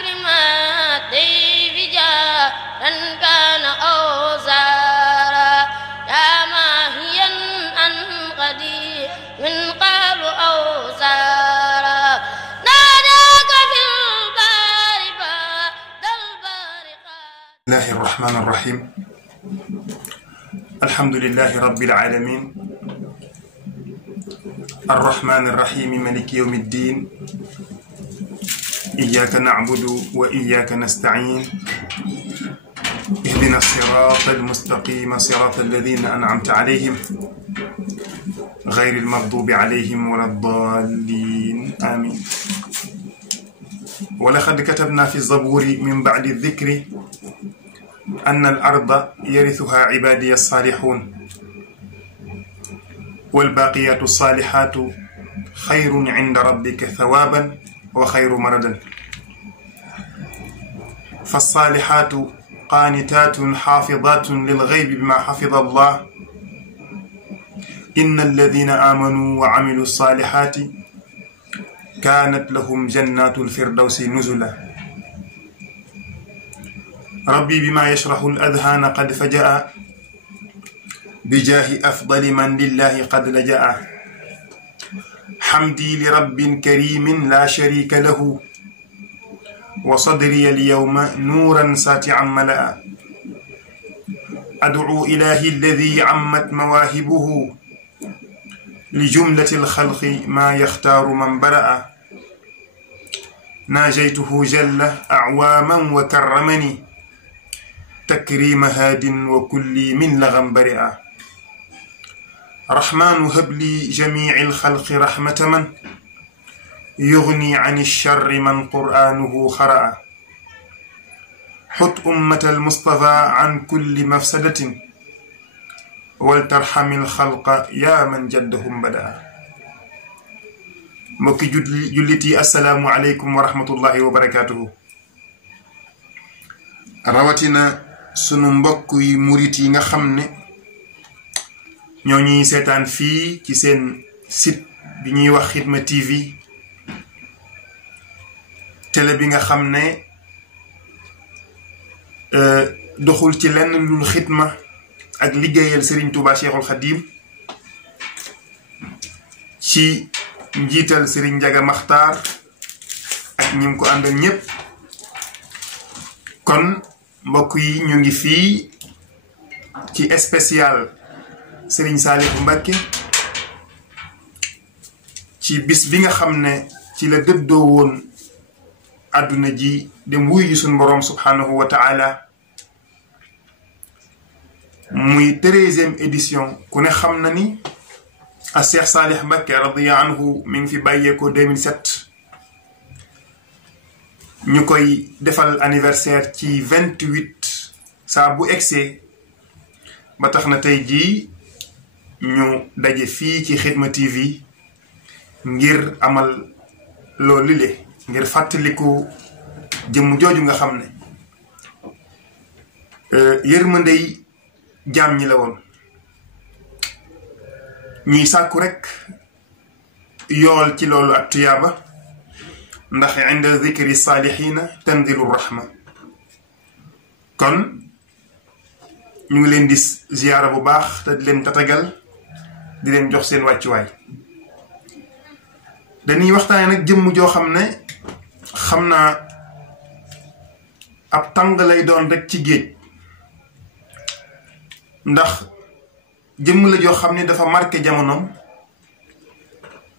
أكرمت ضيف جارا كان أو زارا يا ماهيا عن قديم من قبل أو زارا ناداك في البار بعد البار بسم الله الرحمن الرحيم الحمد لله رب العالمين الرحمن الرحيم مالك يوم الدين إياك نعبد وإياك نستعين اهدنا الصراط المستقيم صراط الذين أنعمت عليهم غير المغضوب عليهم ولا الضالين آمين. ولقد كتبنا في الزبور من بعد الذكر أن الأرض يرثها عبادي الصالحون والباقيات الصالحات خير عند ربك ثوابا وخير مردا. فالصالحات قانتات حافظات للغيب بما حفظ الله إن الذين آمنوا وعملوا الصالحات كانت لهم جنات الفردوس نزلا. ربي بما يشرح الأذهان قد فجأ بجاه أفضل من لله قد لجأ. حمدي لرب كريم لا شريك له وصدري اليوم نورا ساتعا ملأ. أدعو إلهي الذي عمت مواهبه لجملة الخلق ما يختار من برأ. ناجيته جل أعواما وكرمني تكريم هاد وكل من لغم برئا. رحمن هب لي جميع الخلق رحمة من يغني عن الشر من قرآنه خرأ. حط أمة المصطفى عن كل مفسدة ولترحم الخلق يا من جدهم بدأ. mbokki jullit yi assalaamu aleykum wa rahmatullahi wa barakaatuhu. rawatina sunu mbokk yi murit yi nga xam ne ñoo ñuy seetaan fii ci seen site bi ñuy wax Xidma TV, télé bi nga xam ne doxul ci lenn lul xidma ak liggéeyal Serigne Touba Cheikhul Khadim ci njiital Serigne Ndiaga Makhtar ak ñi ko àndal ñépp. kon mbokk yi ñu ngi fii ci spécial Serigne Saliou Mbacké ci bis bi nga xam ne ci la dëddoo woon àdduna ji dem wuyu suñ boroom subhanahu wa ta'ala. muy 13e édition ku ne xam na ni a Cheikh Saliou Mbacké radiya anhu mi ngi fi bàyyeekoo 2007 ñu koy defal anniversaire ci 28 saa bu egsee ba tax na tey jii ñu daje fii ci Xidma TV ngir amal loolu le ngir fàttaliku jëmm jooju nga xam ne yërmandey jaam ñi la woon. ñuy sàkku rekk yool ci loolu ak tuyaaba ndax inda zikri saalihiina tanzilu rahma. kon ñu ngi leen di ziyaara bu baax te di leen tatagal di leen jox seen wàccuwaay. dañuy waxtaane nag jëmm joo xam ne xam naa ab tàng lay doon rek ci géej, ndax jëmm la joo xam ne dafa marqué jamonoom,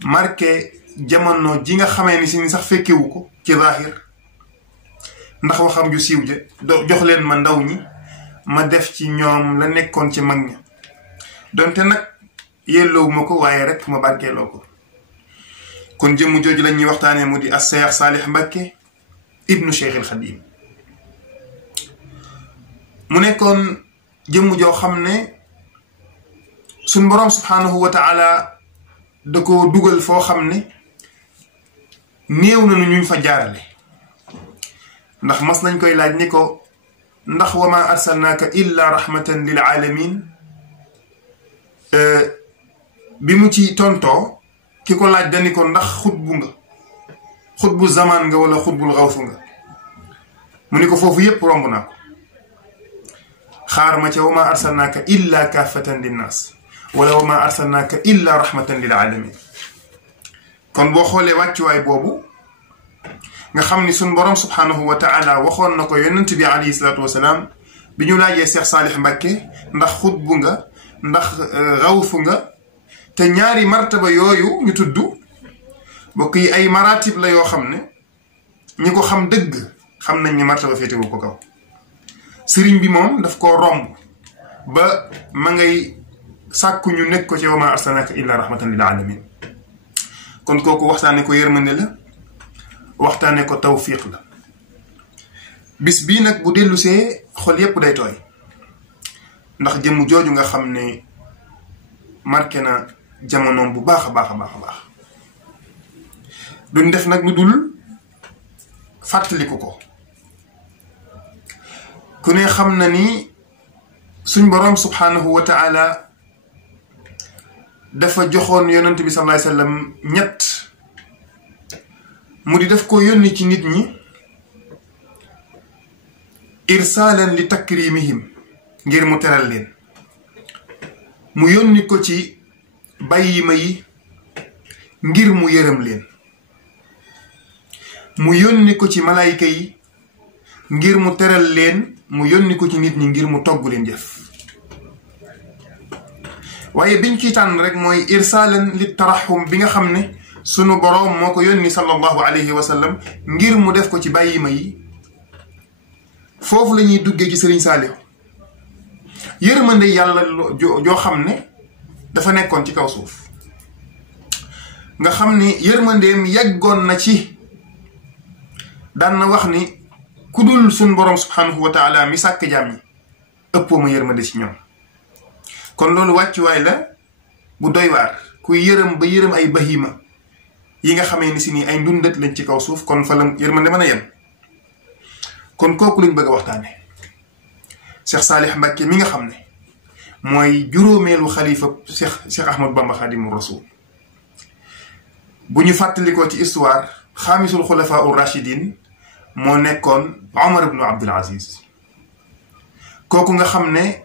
marqué jamono ji nga xamee ni si sax fekkewu ko ci zaahir, ndax waxam ju siiw ja jox leen ma ndaw ñi ma def ci ñoom la nekkoon ci mag ña. donte nag yelloowu ma ko waaye rek ma barkeeloo ko. kon jëmm jooju la ñuy waxtaanee mu di Cheikh Saliou Mbacké ibnu Cheikhul Khadim. mu nekkoon jëmm joo xam ne suñ boroom subhanahu wa ta'ala da ko dugal foo xam ne néew na nu ñuñ fa jaarale. ndax mas nañ koy laaj ni ko ndax wa ma arsalnaaka illa rahmatan lil alamin. bi mu ci tontoo ki ko laaj dani ko ndax xutbu nga, xutbu zaman nga wala xutbul xawfu nga. mu ni ko foofu yépp romb naa ko xaar ma ca wa ma arsalnaaka illa kaafatan linnaas wala wa ma arsalnaaka illa rahmatan lil alamin kon boo xoolee wàccuwaay boobu nga xam ni suñ borom subhanahu wa taala waxoon na ko yonent bi alayhi salaatu wasalaam bi ñu laajee Cheikh Saalih Mbàkke ndax xutbu nga ndax xawfu nga te ñaari martaba yooyu ñu tudd bokk yi ay maratib la yoo xam ne ñi ko xam dëgg xam nañ ni martaba féetewu ko kaw sëriñ bi moom daf koo romb ba ma ngay sàkku ñu nekk ko ci wa ma arsalnaaka illa rahmatan lil alamin kon kooku waxtaane ko yërmande la waxtaane ko tawfiq la bis bii nag bu dellusee xol yépp day tooy ndax jëmm jooju nga xam ne marqué na jamonoom bu baax a baax a baax a baax duñ def nag lu dul fàttaliku ko ku ne xam na ni suñ boroom subhanahu wa taala dafa joxoon yonent bi sallallahu alayhi wasallam ñett mu di def ko yónni ci nit ñi irsaalan li takrimihim ngir mu teral leen mu yónni ko ci bàyyima yi ngir mu yërëm leen mu yónni ko ci malayka yi ngir mu teral leen mu yónni ko ci nit ñi ngir mu togg leen jëf waaye biñ ci tànn rek mooy irsaalan li taraxum bi nga xam ne sunu boroom moo ko yónni sallallahu alayhi wa sallam ngir mu def ko ci bàyyima yi foofu la ñuy duggee ci Sëriñ Saalihu yërmande yàlla joo xam ne dafa nekkoon ci kaw suuf nga xam ni yërmandeem yeggoon na ci daan na wax ni ku dul sunu boroom subhanahu wa taala mi sàkk jaam ñi ëppoo ma yërmande ci ñoom kon loolu wàccuwaay la bu doy waar kuy yërëm ba yërëm ay bahima yi nga xamee ni si nii ay ndundat lañ ci kaw suuf kon fa la yërmande mën a yem kon kooku lañ bëgg a waxtaane Cheikh Saalih Mbàkke mi nga xam ne mooy juróomeelu xalifa Cheikh Ahmadou Bamba Xaadimu Rasuul bu ñu fàttalikoo ci histoire xaamisul xulafaa ur rachidin moo nekkoon Omar ibnu Abdul Aziz kooku nga xam ne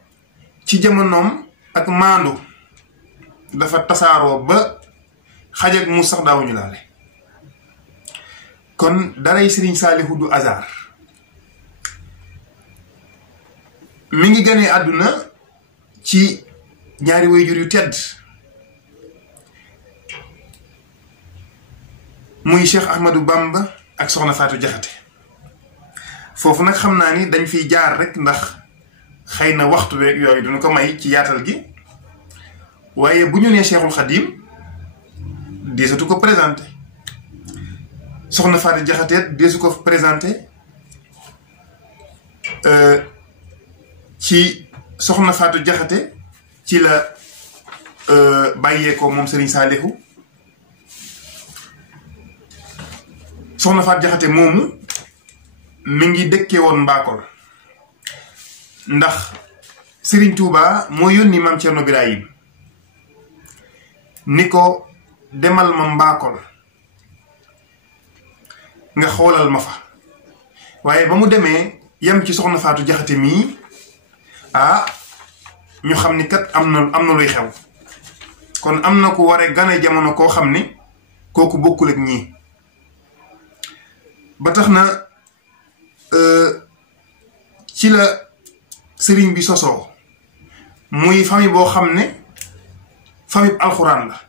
ci jamonoom ak maandu dafa tasaaroo ba xaj ak mu sax daawuñu laale kon daray Sëriñ Saalihu du hasard mi ngi ganee àdduna ci ñaari wayjur yu tedd muy Cheikh Ahmadou Bamba ak Soxna Faatu Jaxate foofu nag xam naa ni dañ fiy jaar rek ndax xëy na waxtu weeg yooyu dina ko may ci yaatal gi waaye bu ñu nee Cheikhul Khadim deesatu ko présenté Soxna Faatu Jaxate deesu ko présenté ci Soxna Faatu Jaxate ci la bàyyeekoo moom Sëriñ Saalihu Soxna Faatu Jaxate moomu mi ngi dëkkee woon Mbakol ndax Sëriñ Tuuba moo yónni Maam Cerno Birahim ni ko demal ma Mbakol nga xoolal ma fa waaye ba mu demee yem ci Soxna Faatu Jaxate mii ñu xam ni kat am na luy xew kon am na ku waree gane jamono koo xam ni kooku bokkul ak ñii ba tax na ci la sëriñ bi sosoo muy famille boo xam ne famille alxuraan la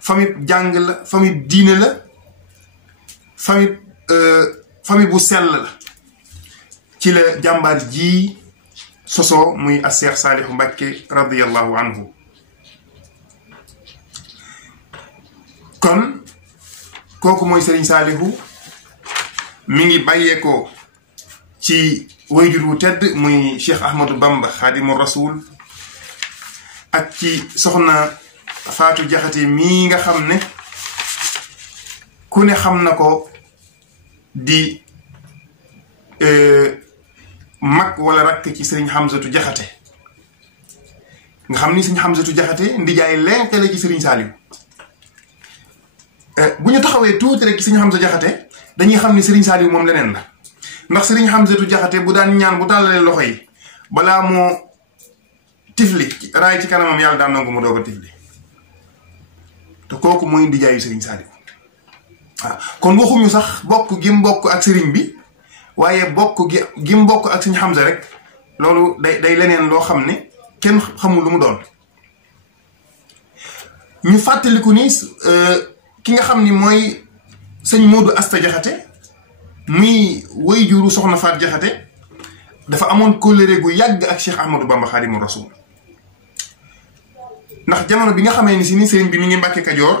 famille jàng la famille diine la famille bu sell la ci la jàmbaar ji sosoo muy a Cheikh Saalihu Mbàkke radiyallahu anhu kon kooku mooy Sëriñ Saalihu mi ngi bàyyeekoo ci wayjur wu tedd muy Cheikh Ahmadou Bamba Xaadimu Rasuul ak ci Soxna Faatu Jaxate mii nga xam ne ku ne xam na ko di mag wala rakk ci Sëriñ Hamzatu Jaxate nga xam ni Sëriñ Hamzatu Jaxate ndijaay lenk la ci Sëriñ Saalihu bu ñu taxawee tuuti rek ci Sëriñ Hamza Jaxate dañuy xam ni Sëriñ Saalihu moom leneen la ndax sëriñ Hamzatu Jaxate bu daan ñaan bu tàllalee loxo yi balaa moo tifli raay ci kanamam yàlla daan nangu mu doog a tifli te kooku mooy ndijaayu sëriñ Saliou waaw kon waxuñu sax bokk gi mu bokk ak sëriñ bi waaye bokk gi mu bokk ak sëriñ Hamza rek loolu day leneen loo xam ne kenn xamul lu mu doon. ñu fàttaliku ni ki nga xam ni mooy sëñ Modou Asta Jaxate muy way juru soxna Faat Jaxate dafa amoon kóllëre gu yàgg ak Cheikh Ahmadou Bamba Xaadimu Rasuul ndax jamono bi nga xamee ni si ni sëriñ bi mi ngi Mbàkke Kajoor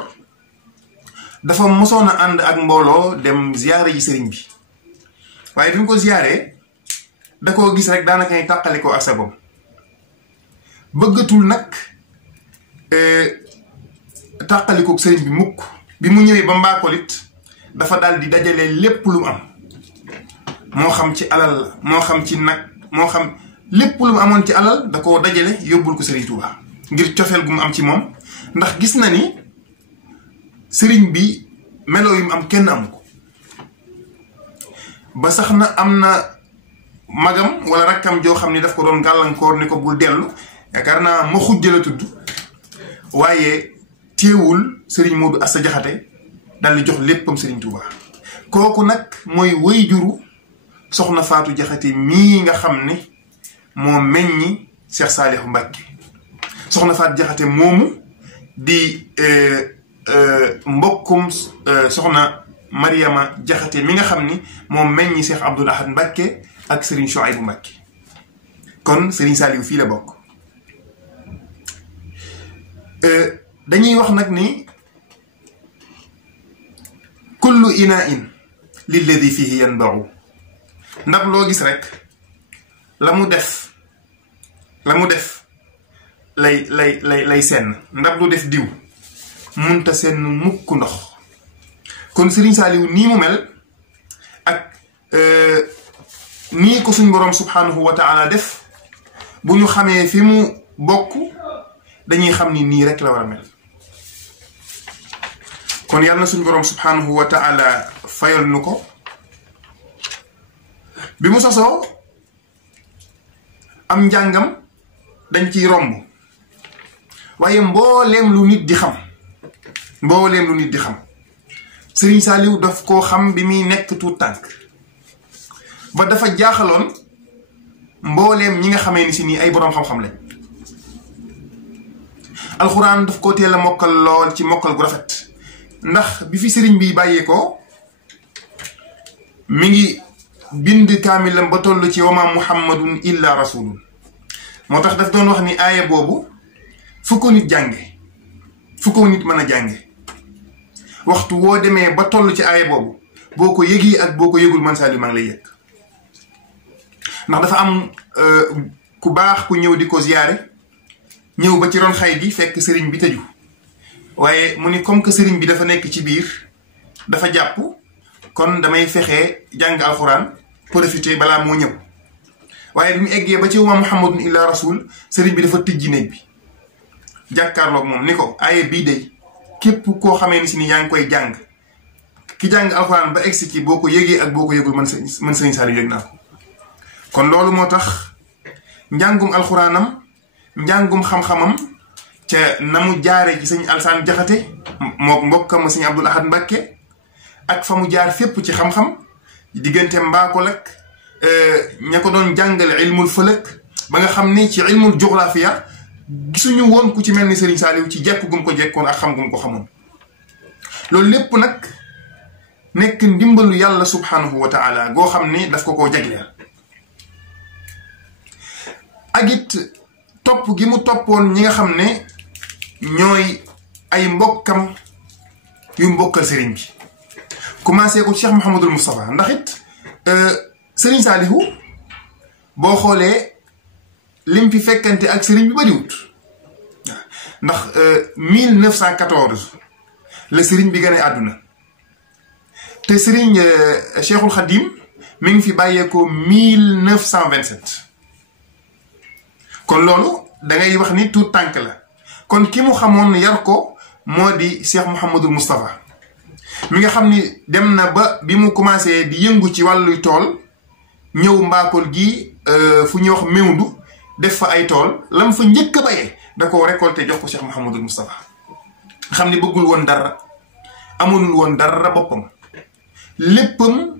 dafa mosoon a ànd ak mbooloo dem ziyaare yi sëriñ bi waaye bi mu ko ziyaaree da koo gis rek daanaka ngay tàqale ko ak sa bopp bëggatul nag tàqalikook sëriñ bi mukk bi mu ñëwee ba mbaakolit dafa daal di dajale lépp lu mu am moo xam ci alal la moo xam ci nag moo xam lépp lu mu amoon ci alal da koo dajale yóbbul ko sëriñ Tuubaa ngir cofeel gu mu am ci moom ndax gis na ni sëriñ bi melo yu mu am kenn amu ko ba sax na am na magam wala rakkam joo xam ni daf ko doon gàllankoor ni ko bul dellu yaakaar naa ma xujja la tudd waaye teewul sëriñ Modou Asta Jaxate dal di jox léppam sëriñ Touba kooku nag mooy way juru soxna Faatu Jaxate mii nga xam ne moo meññi Cheikh Saalihu Mbàkke soxna Faatu Jaxate moomu di mbokkum soxna Mariama Jaxate mi nga xam ni moo meññi Cheikh Abdoul Ahad Mbàkke ak sëriñ Chouaïbou Mbàkke kon sëriñ Saalihu fii la bokk dañuy wax nag ni kullu inain lilladi fihi yanbau ndab loo gis rek la mu def lay senn ndab lu def diw munta senn mukk ndox kon Sëriñ Saaliw nii mu mel ak nii ko suñ boroom subhanahu wa taala def bu ñu xamee fi mu bokk dañuy xam ni nii rek la war a mel kon yàlla na suñ boroom subhanahu wa taala fayal nu ko bi mu sosoo am njàngam dañ ciy romb waaye mbooleem lu nit di xam Sëriñ Saaliw daf koo xam bi muy nekk tuut tànk ba dafa jaaxaloon mbooleem ñi nga xamee ni si nii ay boroom xam-xam lañ alxuraan daf ko teel a mokkal lool ci mokkal gu rafet ndax bi fi sëriñ bi bàyyeekoo mi ngi bind kaamilam ba toll ci wama muhammadun illa rasulun moo tax daf doon wax ni aaya boobu fu ko nit jànge fu ko nit mën a jànge waxtu woo demee ba toll ci aaya boobu boo ko yëgee ak boo ko yëgul man Saaliw maa ngi lay yëg ndax dafa am ku baax ku ñëw di ko ziyaare ñëw ba ci ron xay bi fekk sëriñ bi tëju waaye mu ni comme que sëriñ bi dafa nekk ci biir dafa jàpp kon damay fexe jàng alxuraan profité balaa moo ñëw waaye bi mu eggee ba ci wa muhammadun illa rasul sëriñ bi dafa tijji néeg bi jàkkaarloog moom ni ko aaye bii day képp koo xamee ni si ni yaa ngi koy jàng ki jàng alxuraan ba egsi ci boo ko yëgee ak boo ko yëgul man Sëriñ Saaliw yëg naa ko kon loolu moo tax njàngum alxuraanam njàngum xam-xamam ca na mu jaare ci sëñ Alsaan Jaxate moo mbokkam sëñ Abdoul Ahad Mbàkke ak fa mu jaar fépp ci xam-xam diggante mbaakol ak ña ko doon jàngale ilmul fëlëk ba nga xam ni ci ilmul géographia gisuñu woon ku ci mel ni Sëriñ Saaliw ci jekk gum ko jekkoon ak xam gum ko xamoon loolu lépp nag nekk ndimbalu yàlla subhanahu wa taala goo xam ni daf ko koo jagleel ak it topp gi mu toppoon ñi nga xam ne ñooy ay mbokkam yu mbokkal sëriñ bi commencé ko Cheikh Mouhamadul Moustapha ndax it Sëriñ Saalihu boo xoolee lim fi fekkante ak sëriñ bi bariwut ndax 1914 la sëriñ bi gane àdduna te sëriñ Cheikhul Khadim mi ngi fi bàyyeekoo 1927 kon loolu da ngay wax ni tuut tànk la kon ki mu xamoon yar ko moo di Cheikh Mouhamadul Moustapha mi nga xam ni dem na ba bi mu commencé di yëngu ci wàlluy tool ñëw Mbakol gi fu ñuy wax Mewndu def fa ay tool lam fa njëkk a bayee da koo récolté jox ko Cheikh Mouhamadul Moustapha xam ne bëggul woon dara amonul woon dara boppam léppam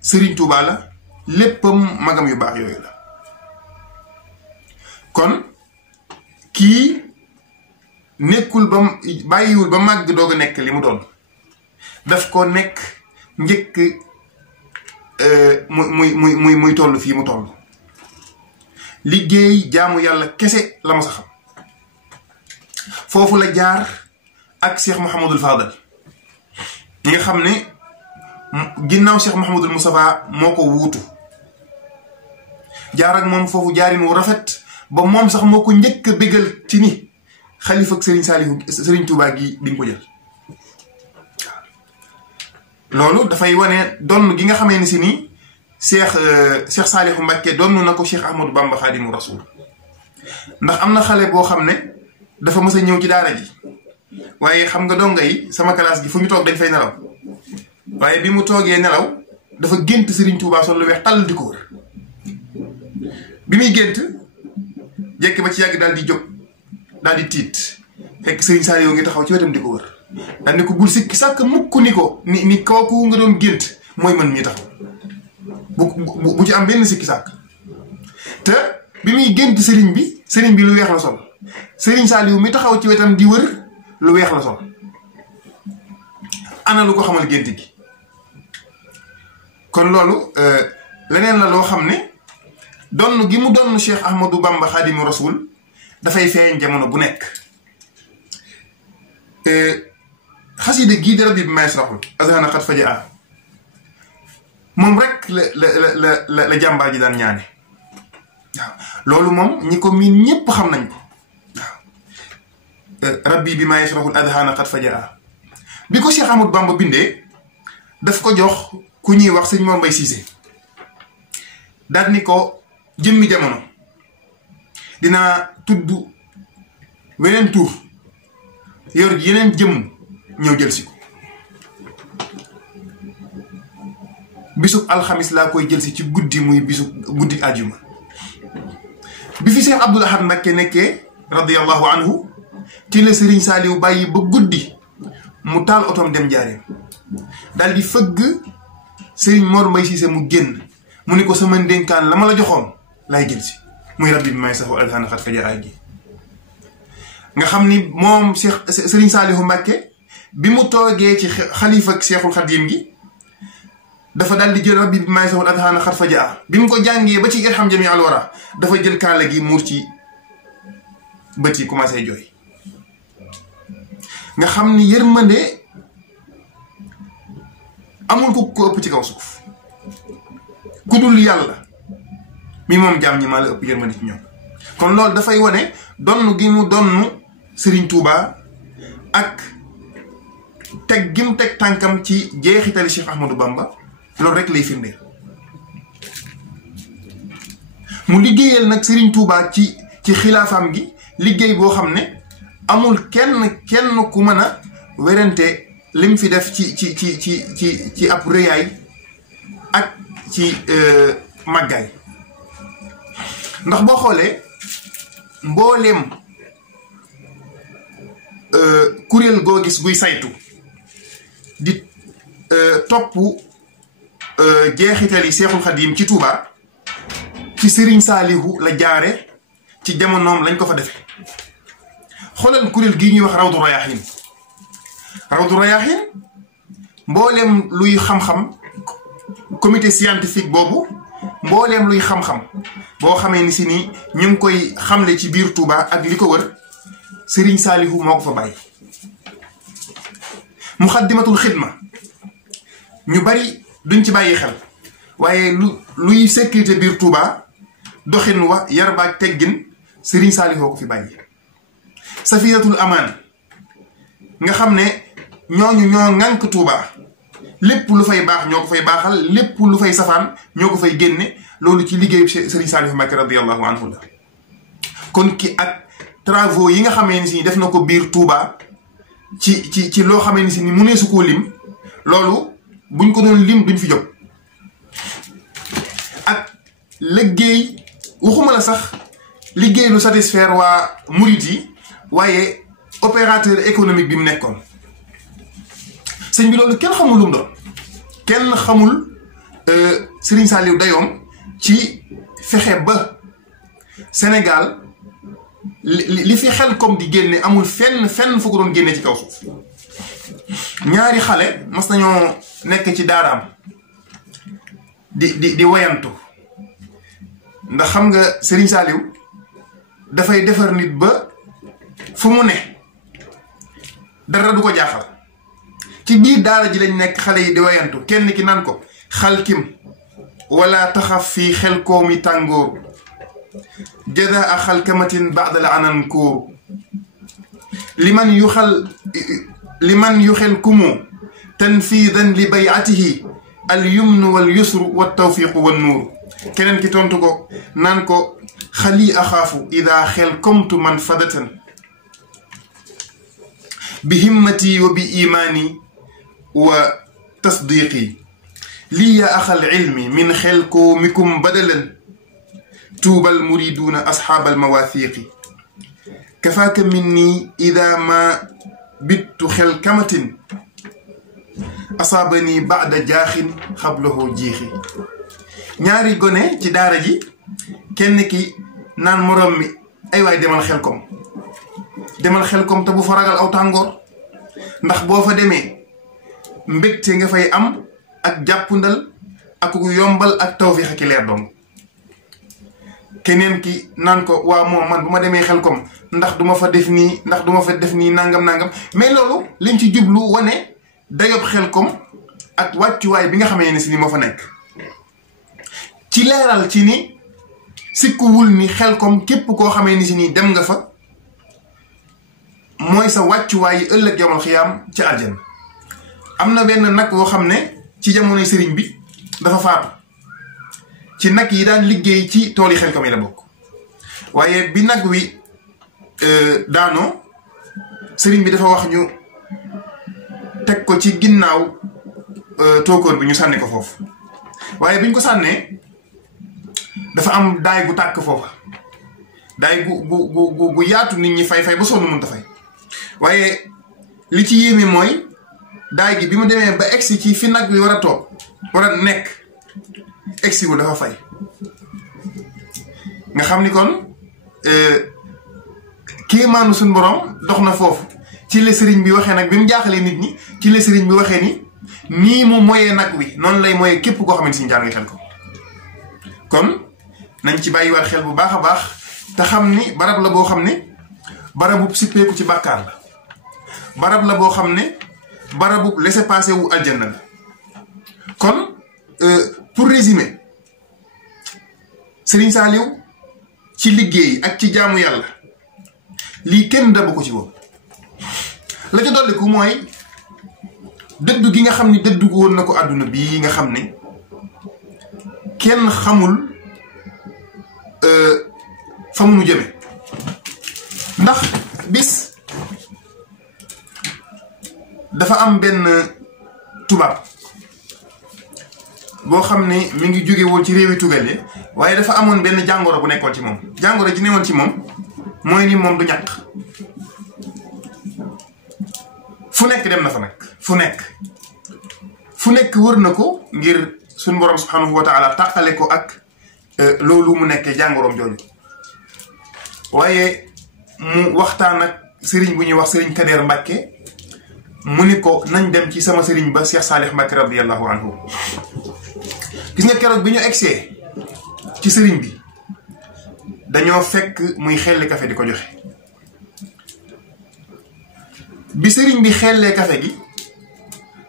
Serigne Touba la léppam magam yu baax yooyu la kon kii nekkul ba bàyyiwul ba màgg doog a nekk li mu doon daf ko nekk njëkk muy toll fii mu toll liggéey jaamu yàlla kese la ma sa xam foofu la jaar ak Cheikh Mouhamadul Fadal ñi nga xam ne ginnaaw Cheikh Mouhamadul Moustapha moo ko wuutu jaar ak moom foofu jaarin wu rafet ba moom sax moo ko njëkk a bégal ci ni xalifa ak Serigne Touba gi di nga ko jël loolu dafay wane donn gi nga xamee ni si nii Cheikh Saliou Mbacké donn na ko Cheikh Ahmadou Bamba Khadimu Rasoul ndax am na xale boo xam ne dafa mës a ñëw ci daara ji waaye xam nga donga yi sama classe gi fu ñu toog dañ fay nelaw waaye bi mu toogee nelaw dafa gént Serigne Touba sol lu weex tàll di ko wër bi muy gént jekk ba ci yàgg daal di jóg daal di tiit fekk Serigne Saliou ngi taxaw ci wetam di ko wër daal ni ko bul sikki sàkk mukk ni ko ni kooku nga doon gént mooy man mii taxaw bu ci am benn sikki sàkk te bi muy gént Serigne bi lu weex la sol Serigne Saliou mi taxaw ci wetam di wër lu weex la sol ana lu ko xamal gént gi kon loolu leneen la loo xam ne donn gi mu donn Cheikh Ahmadou Bamba Khadimu Rasoul dafay feeñ jamono bu nekk xasida gii di rabbi bi may sraxul azhana xat faja moom rek la jàmbaar ji daan ñaane waaw loolu moom ñi ko miin ñépp xam nañ ko waaw rabbi bi may sraxul azhana xat faja bi ko Cheikh Ahmadou Bamba bindee daf ko jox ku ñuy wax sëñ Mor Mbay Siise daal ni ko jëmmi jamono dinaa tudd weneen tur yor yeneen jëmm ñëw jël si ko bisub alxamis laa koy jël si ci guddi muy bisub guddi àjjuma bi fi Cheikh Abdoul Ahad Mbacké nekkee radiyallahu anhu ci la Serigne Saliou bàyyi ba guddi mu taal otoom dem Njaaréem daal di fëgg Serigne Mor Mbay Siise mu génn mu ni ko sama ndénkaan la ma la joxoon laay jël si muy rabbi bi may saxu alxana xat faja ay gi nga xam ni moom Serigne Saliou Mbacké bi mu toogee ci xalifa ak Cheikhul Khadim gi dafa daal di jël rabbi bi may saxu alxana xat faja bi mu ko jàngee ba ci irham jami al wara dafa jël kaala gi muur ci bët yi commencé jooy nga xam ni yërmande amul ko ëpp ci kaw suuf ku dul yàlla mi moom jaam ñi maa la ëpp yërmande ci ñoom kon loolu dafay wane donn gi mu donn Serigne Touba ak teg gi mu teg tànkam ci jeexitali Cheikh Ahmadou Bamba loolu rek lay firndeel mu liggéeyal nag Serigne Touba ci xilaafaam gi liggéey boo xam ne amul kenn ku mën a werante lim fi def ci ab rëyaay ak ci màggaay ndax boo xoolee mbooleem kuréel goo gis guy saytu di topp jeexital yi Seexul Xadiim ci Touba ci Serigne Saliou la jaare ci jamonoom lañ ko fa defe xoolal kuréel gii ñuy wax Rawdu Rayaahin mbooleem luy xam-xam comité scientifique boobu mbooleem luy xam-xam boo xamee ni si ni ñu ngi koy xamle ci biir Touba ak li ko wër Serigne Saliou moo ko fa bàyyi. Muxaddamatul Xidma ñu bari duñ ci bàyyi xel waaye luy sécurité biir Touba doxin wa yar baak teggin Serigne Saliou ko fi bàyyi. Safinatul Amaan nga xam ne ñooñu ñoo ŋànk Touba lépp lu fay baax ñoo ko fay baaxal lépp lu fay safaan ñoo ko fay génne loolu ci liggéeyu Serigne Saliou Mbacké radiyallahu anhu la kon ki ak travaux yi nga xamee ni si def na ko biir Touba ci loo xamee ni si ni mu nee su koo lim loolu buñ ko doon lim duñ fi jóg ak liggéey waxuma la sax liggéey lu satisfaire waa murit yi waaye opérateur économique bi mu nekkoon sëñ bi loolu kenn xamul lu mu doon kenn xamul Serigne Saliou dayoom ci fexe ba Sénégal li fi Xelcom di génne amul fenn fu ko doon génne ci kaw suuf ñaari xale mas nañoo nekk ci daaraam di wayantu ndax xam nga Serigne Saliou dafay defar nit ba fu mu ne dara du ko jaaxal ci biir daara ji lañ nekk xale yi di wayantu kenn ki naan ko xalkim wala taxaf fii Xelkomi tàngoor jada a xalkamatin baada la anan kóor liman yuxel kumu tanfiidan li bayatihi al yumnu wal yusru wa tawfiqu wan nuur keneen ki tontu ko naan ko xali axaafu ida xelkomtu man fadatan bi himmati wa bi imaani wa tasdiqi lii ya axal ilmi min Xelkomikum badalan tuubal muriduuna asxaabal mawaafiqi kafaaka minni ida ma bittu xelkamatin asaabani baada jaaxin xablahu jiixi ñaari gone ci daara ji kenn ki naan morom mi ay waay demal Xelkom te bu fa ragal aw tàngoor ndax boo fa demee mbégte nga fay am ak jàppundal ak yombal ak tawfiix ak leer doom keneen ki naan ko waa moom man bu ma demee Xelkom ndax du ma fa def nii nangam mais loolu liñ ci jublu wane dayob Xelkom ak wàccuwaay bi nga xamee ne si ni moo fa nekk ci leeral ci ni sikkuwul ni Xelkom képp koo xamee ni si nii dem nga fa mooy sa wàccuwaay yi ëllëg yawmal xiyaam ci àjjana am na benn nag boo xam ne ci jamonoy sëriñ bi dafa faatu ci nag yi daan liggéey ci tool yi Xelkom yi la bokk waaye bi nag wi daanoo sëriñ bi dafa wax ñu teg ko ci ginnaaw tóokóor bi ñu sànni ko foofu waaye biñ ko sànnee dafa am daay gu tàkk foofa daay gu yaatu nit ñi fay ba sonn mënut a fay waaye li ci yéeme mooy daay gi bi mu demee ba egsi ci fi nag wi war a toog war a nekk egsi wu dafa fay nga xam ni kon kéemaanu suñ borom dox na foofu ci la sëriñ bi waxee nag bi mu jaaxalee nit ñi ci la sëriñ bi waxee ni nii mu moyee nag wi noonu lay moyee képp koo xamante si jaar nga Xelkom kon nañ ci bàyyiwaat xel bu baax a baax te xam ni barab la boo xam ne barabu sippeeku ci bàkkaar la barab la boo xam ne barabu laissez-passer wu aljanna la kon pour résumer Serigne Saliou ci liggéey ak ci jaamu yàlla lii kenn dabu ko ci woon la ca dolliku mooy dëddu gi nga xam ni dëddu woon na ko àdduna bii nga xam ne kenn xamul fa mu nu jëme ndax bis dafa am benn tubaab boo xam ne mi ngi jóge woon ci réewi tugal yi waaye dafa amoon benn jàngoro bu nekkoon ci moom jàngoro ji newoon ci moom mooy ni moom du ñàkk fu nekk dem na fa nag fu nekk wër na ko ngir suñ borom subhanahu wa taala tàqale ko ak loolu mu nekkee jàngoroom jooju waaye mu waxtaan ak sëriñ bu ñuy wax sëriñ Kader Mbàkke mu ni ko nañ dem ci sama sëriñ ba Cheikh Salih Mbàkke radiyallahu anhu gis nga keroog bi ñu egsee ci sëriñ bi dañoo fekk muy xelli kafe di ko joxe bi sëriñ bi xellee kafe gi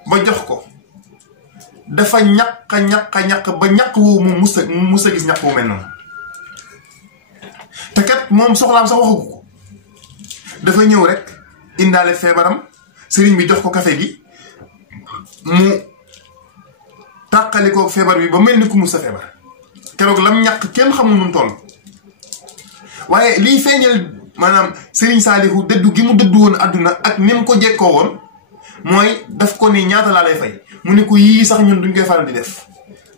ba jox ko dafa ñaq ba ñaq wu mu mus a gis ñaq wu mel noonu te kat moom soxlaam sax waxagu ko dafa ñëw rek indaale feebaram sëriñ bi jox ko kafe gi mu tàqalikoo feebar bi ba mel ni ku mus a feebar keroog lam ñaq kenn xamul nu mu toll waaye liy feeñal maanaam Serigne Saliou dëddu gi mu dëddu woon àdduna ak ni mu ko jekkoo woon mooy daf ko ni ñaata laa lay fay mu ne ko yii sax ñun duñ koy faral di def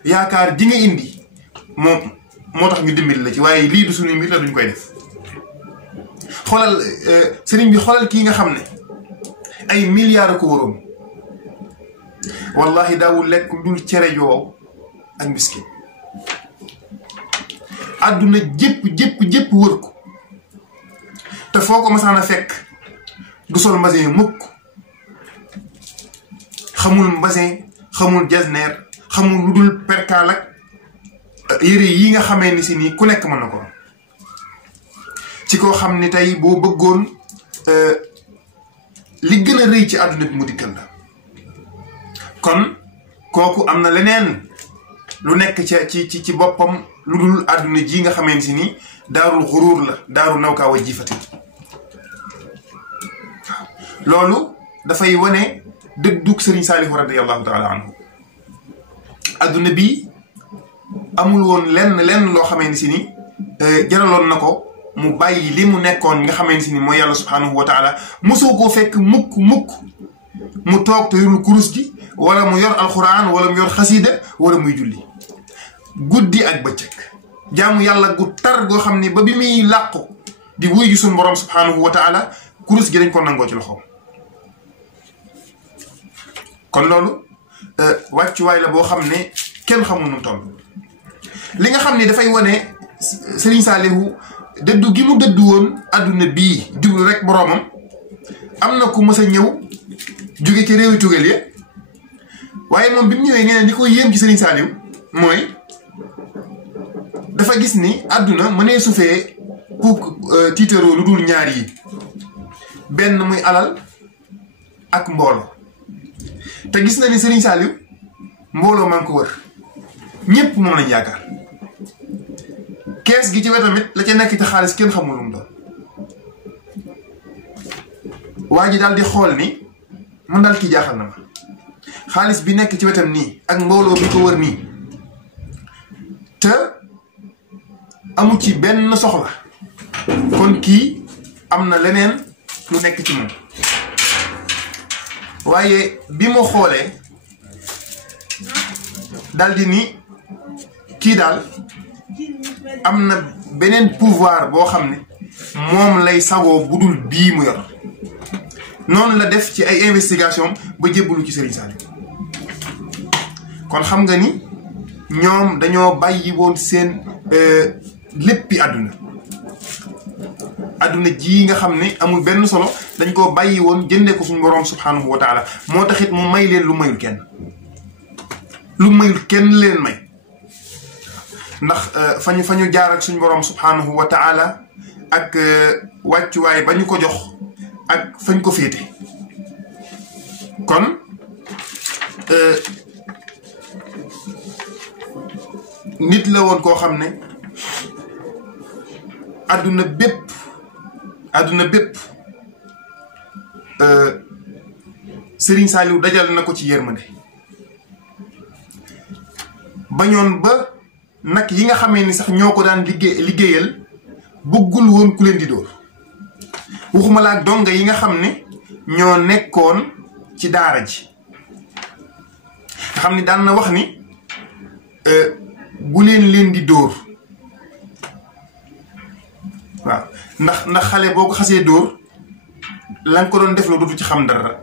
yaakaar ji nga indi moo tax ñu dimbali la ci waaye lii du suñu mbir la duñ koy def xoolal sëriñ bi xoolal kii nga xam ne ay milliards ko waroon wallahi daawul lekk dul cere joow ak miskin àdduna jépp wër ko te foo ko masaan a fekk du sol mbasin mukk xamul mbasin xamul jasneer xamul lu dul perkaal ak yére yi nga xamee ni si nii ku nekk mën na ko ci koo xam ni tey boo bëggoon li gën a rëy ci àdduna bi mu dikkal la kon kooku am na leneen lu nekk ci boppam lu dul àdduna ji nga xamee ni si nii daarul xuruur la daarul nawkaa wa jiifati loolu dafay wane dëddug Sëriñ Saalihu radiyallahu taala anhu àdduna bi amul woon lenn loo xamee ni si ni jaraloon na ko mu bàyyi li mu nekkoon nga xamee ni si ni mooy yàlla subhanahu wa taala mosoo koo fekk mukk mu toog te yorul kurus gi wala mu yor alquran wala mu yor xasida wala muy julli guddi ak bëccëg jaamu yàlla gu tar goo xam ne ba bi muy làqu di wuy ji suñu borom subhanahu wa taala kurus gi dañ ko nangoo ci loxoom kon loolu wàccuwaay la boo xam ne kenn xamul nu toll li nga xam ne dafay wane Serigne Saliou dëddu gi mu dëddu woon adduna bii jublu rek boroomam am na ku mës a ñëw jóge ci réewi tugal ya waaye moom bi mu ñëwee ngeen di ko yéem ci Serigne Saliou mooy dafa gis ni adduna mënee su fee pour tiitaroo lu dul ñaar yi benn muy alal ak mbooloo te gis na ni Serigne Saliou mbooloo maa ngi ko wër ñëpp moom lañ yaakaar kees gi ci wetamit la ca nekk ci xaalis kenn xamul lu mu doon waa ji daal di xool ni man daal kii jaaxal na ma xaalis bi nekk ci wetam nii ak mbooloo bi ko wër nii te amu ci benn soxla kon kii am na leneen lu nekk ci moom waaye bi mu xoolee daal di ni kii daal am na beneen pouvoir boo xam ne moom lay sagoo budul bii mu yor noonu la def ci ay investigation ba jébbalu ci Serigne Saliou kon xam nga ni ñoom dañoo bàyyi woon seen léppi àdduna ji nga xam ne amul benn solo dañ koo bàyyi woon jëndee ko suñu borom subhanahu wa taala moo taxit mu may leen lu mayul kenn leen may ndax fa ñu jaar ak suñu borom subhanahu wa taala ak wàccuwaay ba ñu ko jox ak fañ ko féete kon nit la woon koo xam ne àdduna bépp Serigne Saliou dajal na ko ci yërmande bañoon ba nag yi nga xamee ni sax ñoo ko daan liggéeyal bëggul woon ku leen di dóor waxuma la ak donga yi nga xam ne ñoo nekkoon ci daara ji nga xam ni daan na wax ni bu leen di dóor waaw ndax xale boo ko xasee dóor la nga ko doon def la dootu ci xam dara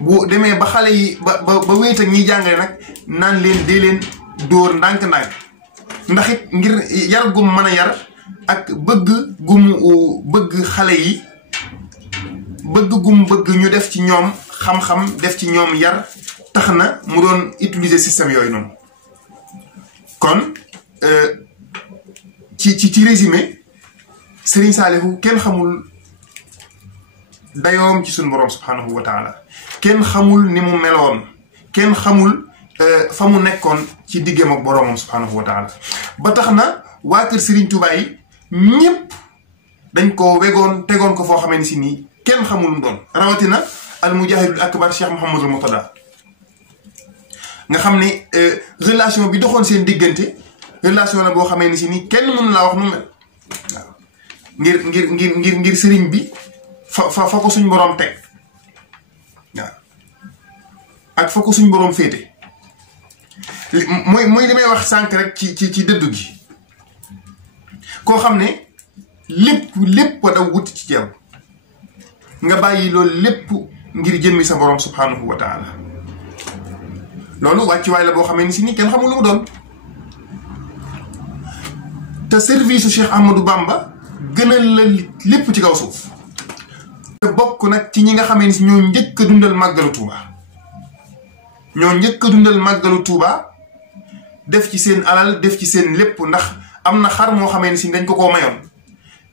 bu demee ba xale yi ba wéet ak ñiy jàngale nag naan leen dee leen dóor ndànk-ndànk ndax it ngir yar gum mën a yar ak bëgg xale yi bëgg ñu def ci ñoom xam-xam def ci ñoom yar tax na mu doon utiliser système yooyu noonu kon ci résumé Serigne Saliou kenn xamul dayoom ci suñu borom subhanahu wa taala kenn xamul ni mu meloon kenn xamul fa mu nekkoon ci diggam ak boromam subhanahu wa taala ba tax na waa kër Serigne Touba yi ñëpp dañ ko wegoon tegoon ko foo xamee ni si nii kenn xamul mu doon rawatina al mujahidul akbar Cheikh Mouhamadul Moutada nga xam ne relation bi doxoon seen diggante relation la boo xamee ni si nii kenn mënu laa wax nu mel waaw ngir sëriñ bi fa ko suñ borom teg waaw ak fa ko suñ borom féete mooy li may wax sànq rek ci dëddu gi koo xam ne lépp daw wuti ci yow nga bàyyi loolu lépp ngir jëmmi sa borom subhanahu wa taala loolu wàccuwaay la boo xamee ni si ni kenn xamul lu mu doon te service u Cheikh Ahmadou Bamba gënal la lépp ci kaw suuf te bokk nag ci ñi nga xamee ni si ñoo njëkk a dundal màggalu Tuuba def ci seen alal def ci seen lépp ndax am na xar moo xamee ni si dañ ko mayoon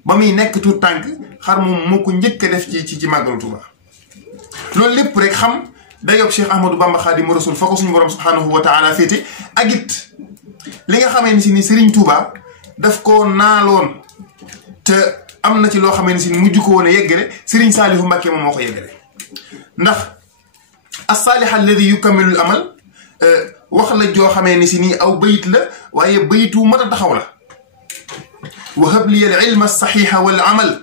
ba muy nekk tuut tànk xar moom moo ko njëkk a def ci màggalu Tuuba loolu lépp rek xam dayob Cheikh Ahmadou Bamba Xaadimu Rasuul fa ko suñu borom subhanahu wa taala féete ak it li nga xamee ni si ni Serigne Touba daf ko naaloon te am na ci loo xamee ni si mujj ko woon a yeggale Serigne Saalihu Mbàkke moom moo ko yeggale ndax as-saalih alladi yukammilul amal wax la joo xamee ni si nii aw bayit la waaye bayitu mat a taxaw la wa hab li al ilma as-saxiixa wal amal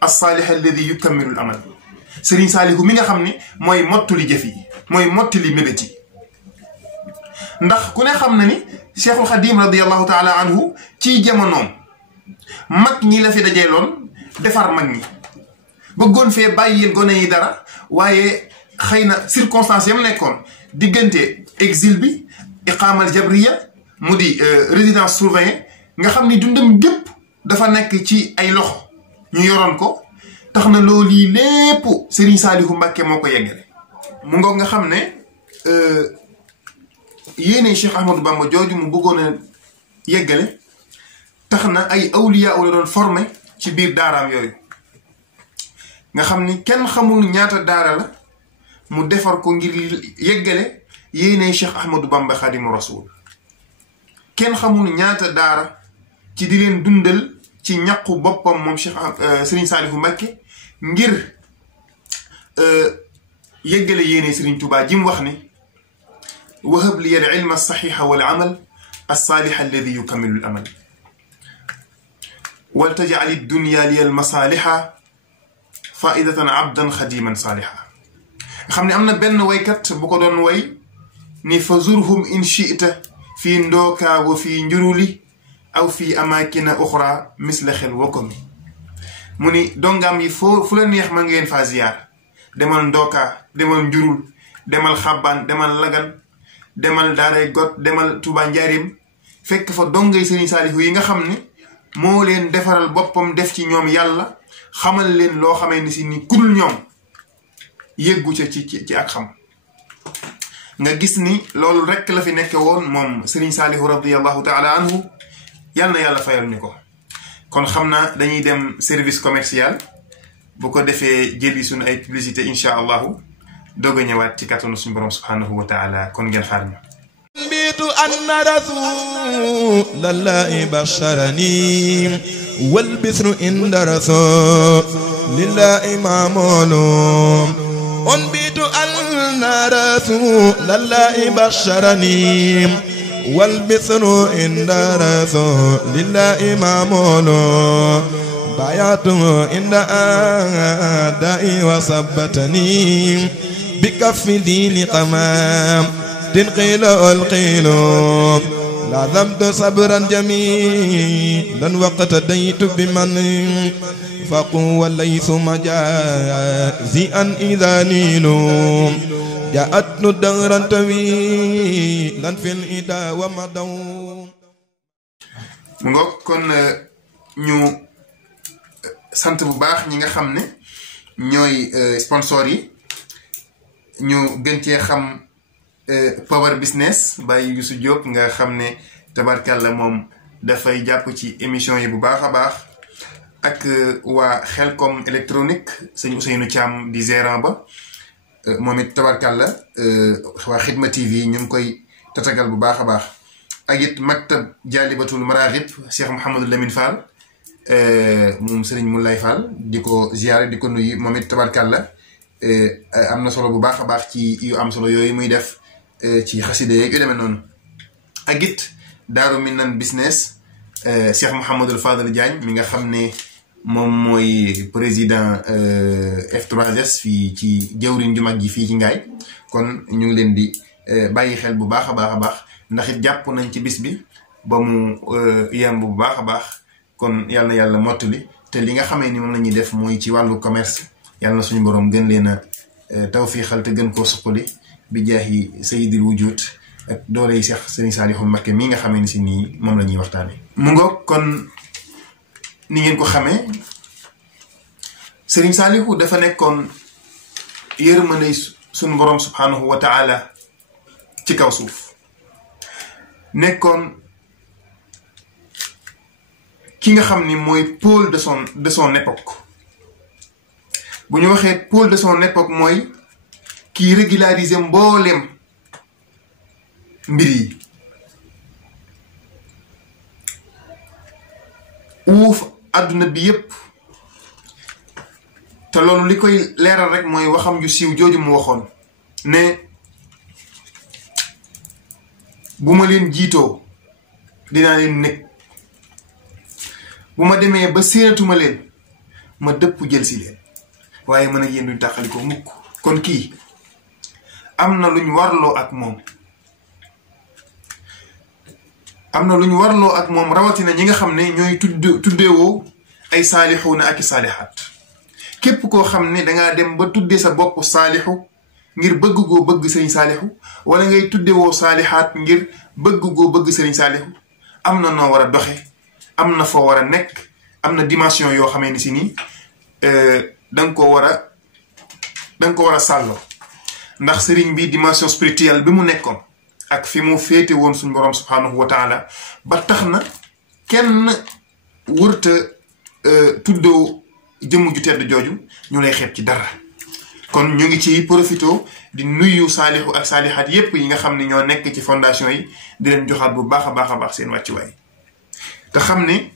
as-saalih alladi yukammilul amal Serigne Saalihu mi nga xam ne mooy mottali jëf yi mooy mottali mébét yi ndax ku ne xam na ni Cheikhul Xadim radiallahu taala anhu ci jamonoom mag ñi la fi dajeeloon defar mag ñi bëggoon fee bàyyi yéen gone yi dara waaye xëy na circonstance yam nekkoon diggante exil bi iqaamal jabriya mu di résidence surveillée nga xam ni dundam gépp dafa nekk ci ay loxo ñu yoroon ko tax na loolu yi lépp Serigne Saalihu Mbàkke moo ko yeggale mu ngoog nga xam ne yéene Cheikh Ahmadou Bamba jooju mu bëggoon a yeggale tax na ay awliya la doon formé ci biir daaraam yooyu nga xam ni kenn xamul ñaata daara la mu defar ko ngir yeggale yéene Cheikh Ahmadou Bamba Xaadimu Rasuul kenn xamul ñaata daara ci di leen dundal ci ñaqu boppam moom Cheikh Serigne Saalihu Mbàkke ngir yeggale yéene Serigne Touba ji mu wax ni wahab li al ilma as-saxiixa wal amal as-saalih alladi yukammilu al amal wal tajal ad-dunya li al masaaliha faidatan abdan xadiman saaliha nga xam ne am na benn waykat bu ko doon way ni fa zurhum in chita fii ndooka wa fii njuruli aw fii amakina uxra misla xel wokkomi mu ni dongaam yi fu la neex ma ngeen faa ziyaar demal ndooka demal njurul demal xabbaan demal lagan demal daaray got demal Tuuba njaarim fekk fa dongay Serigne Saalihu yi nga xam ne moo leen defaral boppam def ci ñoom yàlla xamal leen loo xamee ni si ni kudul ñoom yëggu ca ci ak xam nga gis ni loolu rekk la fi nekke woon moom Serigne Saalihu radiyallahu taala anhu yàlla na yàlla fayal ñu ko kon xam naa dañuy dem service commercial bu ko defee jëli suñu ay publicité incha allahu doog a ñëwaat ci kattanu suñu borom subhanahu wa taala kon ngeen xaar ñu بيت أن رسول الله بشرني والبثر عند رسول لله معمول أنبت أن رسول الله بشرني والبثر عند رسول لله معمول بايعته عند أعدائي وثبتني بكف دين قمام تنقيل القيل لازمت صبرا جميلا وقتديت بمن فقوا ليس مجازئا إذا نيل جاءت دهرا طويلا في الإدا ومدو ngoog kon ñu sant bu baax ñi nga xam ne ñooy sponsor yi ñu gën cee xam Power Business Baye Youssou Diop nga xam ne tabarkàlla moom dafay jàpp ci émission yi bu baax a baax ak waa Xelcom électronique sëñ Ousseynou Thiam di gérant ba moom it tabarkàlla waa Xidma TV ñu ngi koy tatagal bu baax a baax ak it maktab Jaalibatul Maraaxib Cheikh Mouhamadou Lamine Fall moom Serigne Moulay Fall di ko ziyaare di ko nuyu moom it tabarkàlla am na solo bu baax a baax ci yu am solo yooyu muy def ci xasida yeeg yu demee noonu ak it Daaru Minan Business Cheikh Mouhamadul Fadel Diagne mi nga xam ne moom mooy président F3S fii ci jawriñ ju mag ji fii ci Ngaay kon ñu ngi leen di bàyyi xel bu baax a baax a baax ndax it jàpp nañ ci bis bi ba mu yemb bu baax a baax kon yàlla na yàlla mottali te li nga xamee ni moom la ñuy def mooy ci wàllu commerce yàlla na suñu borom gën leen a tawfiixal te gën koo suqali bi jaahi sayyidil wujud ak doole yi Seex Sëriñ Saalihu Mbakke mii nga xamee ni si nii moom la ñuy waxtaane mu ngoog kon ni ngeen ko xamee Sëriñ Saalihu dafa nekkoon yërmande suñu borom subhanahu wa taala ci kaw suuf nekkoon ki nga xam ni mooy pôle de son époque bu ñu waxee pôle de son époque mooy kii régulariser mbooleem mbir yi uuf àdduna bi yépp te loolu li koy leeral rek mooy waxam ju siiw jooju mu waxoon ne bu ma leen jiitoo dinaa leen nekk bu ma demee ba séenatuma leen ma dëpp jël si leen waaye mën a yéen duñ tàqali ko mukk kon kii am na luñ warloo ak moom rawatina ñi nga xam ne ñooy tuddeewoo ay saalixuuna ak i saalixaat képp koo xam ne dangaa dem ba tuddee sa bopp saalixu ngir bëgg goo bëgg sëriñ saalixu wala ngay tuddewoo saalixaat ngir bëgg goo bëgg sëriñ saalixu am na noo war a doxe am na foo war a nekk am na dimension yoo xamee ni si nii danga ko war a sàlloo ndax sëriñ bi dimension spirituelle bi mu nekkoon ak fi mu féete woon suñu borom subhanahu wa taala ba tax na kenn wërta tuddoo jëmm ju tedd jooju ñu lay xeeb ci dara kon ñu ngi ci profito di nuyu saalixu ak saalixaat yépp yi nga xam ne ñoo nekk ci fondation yi di leen joxaat bu baax a baax seen wàccuwaay te xam ne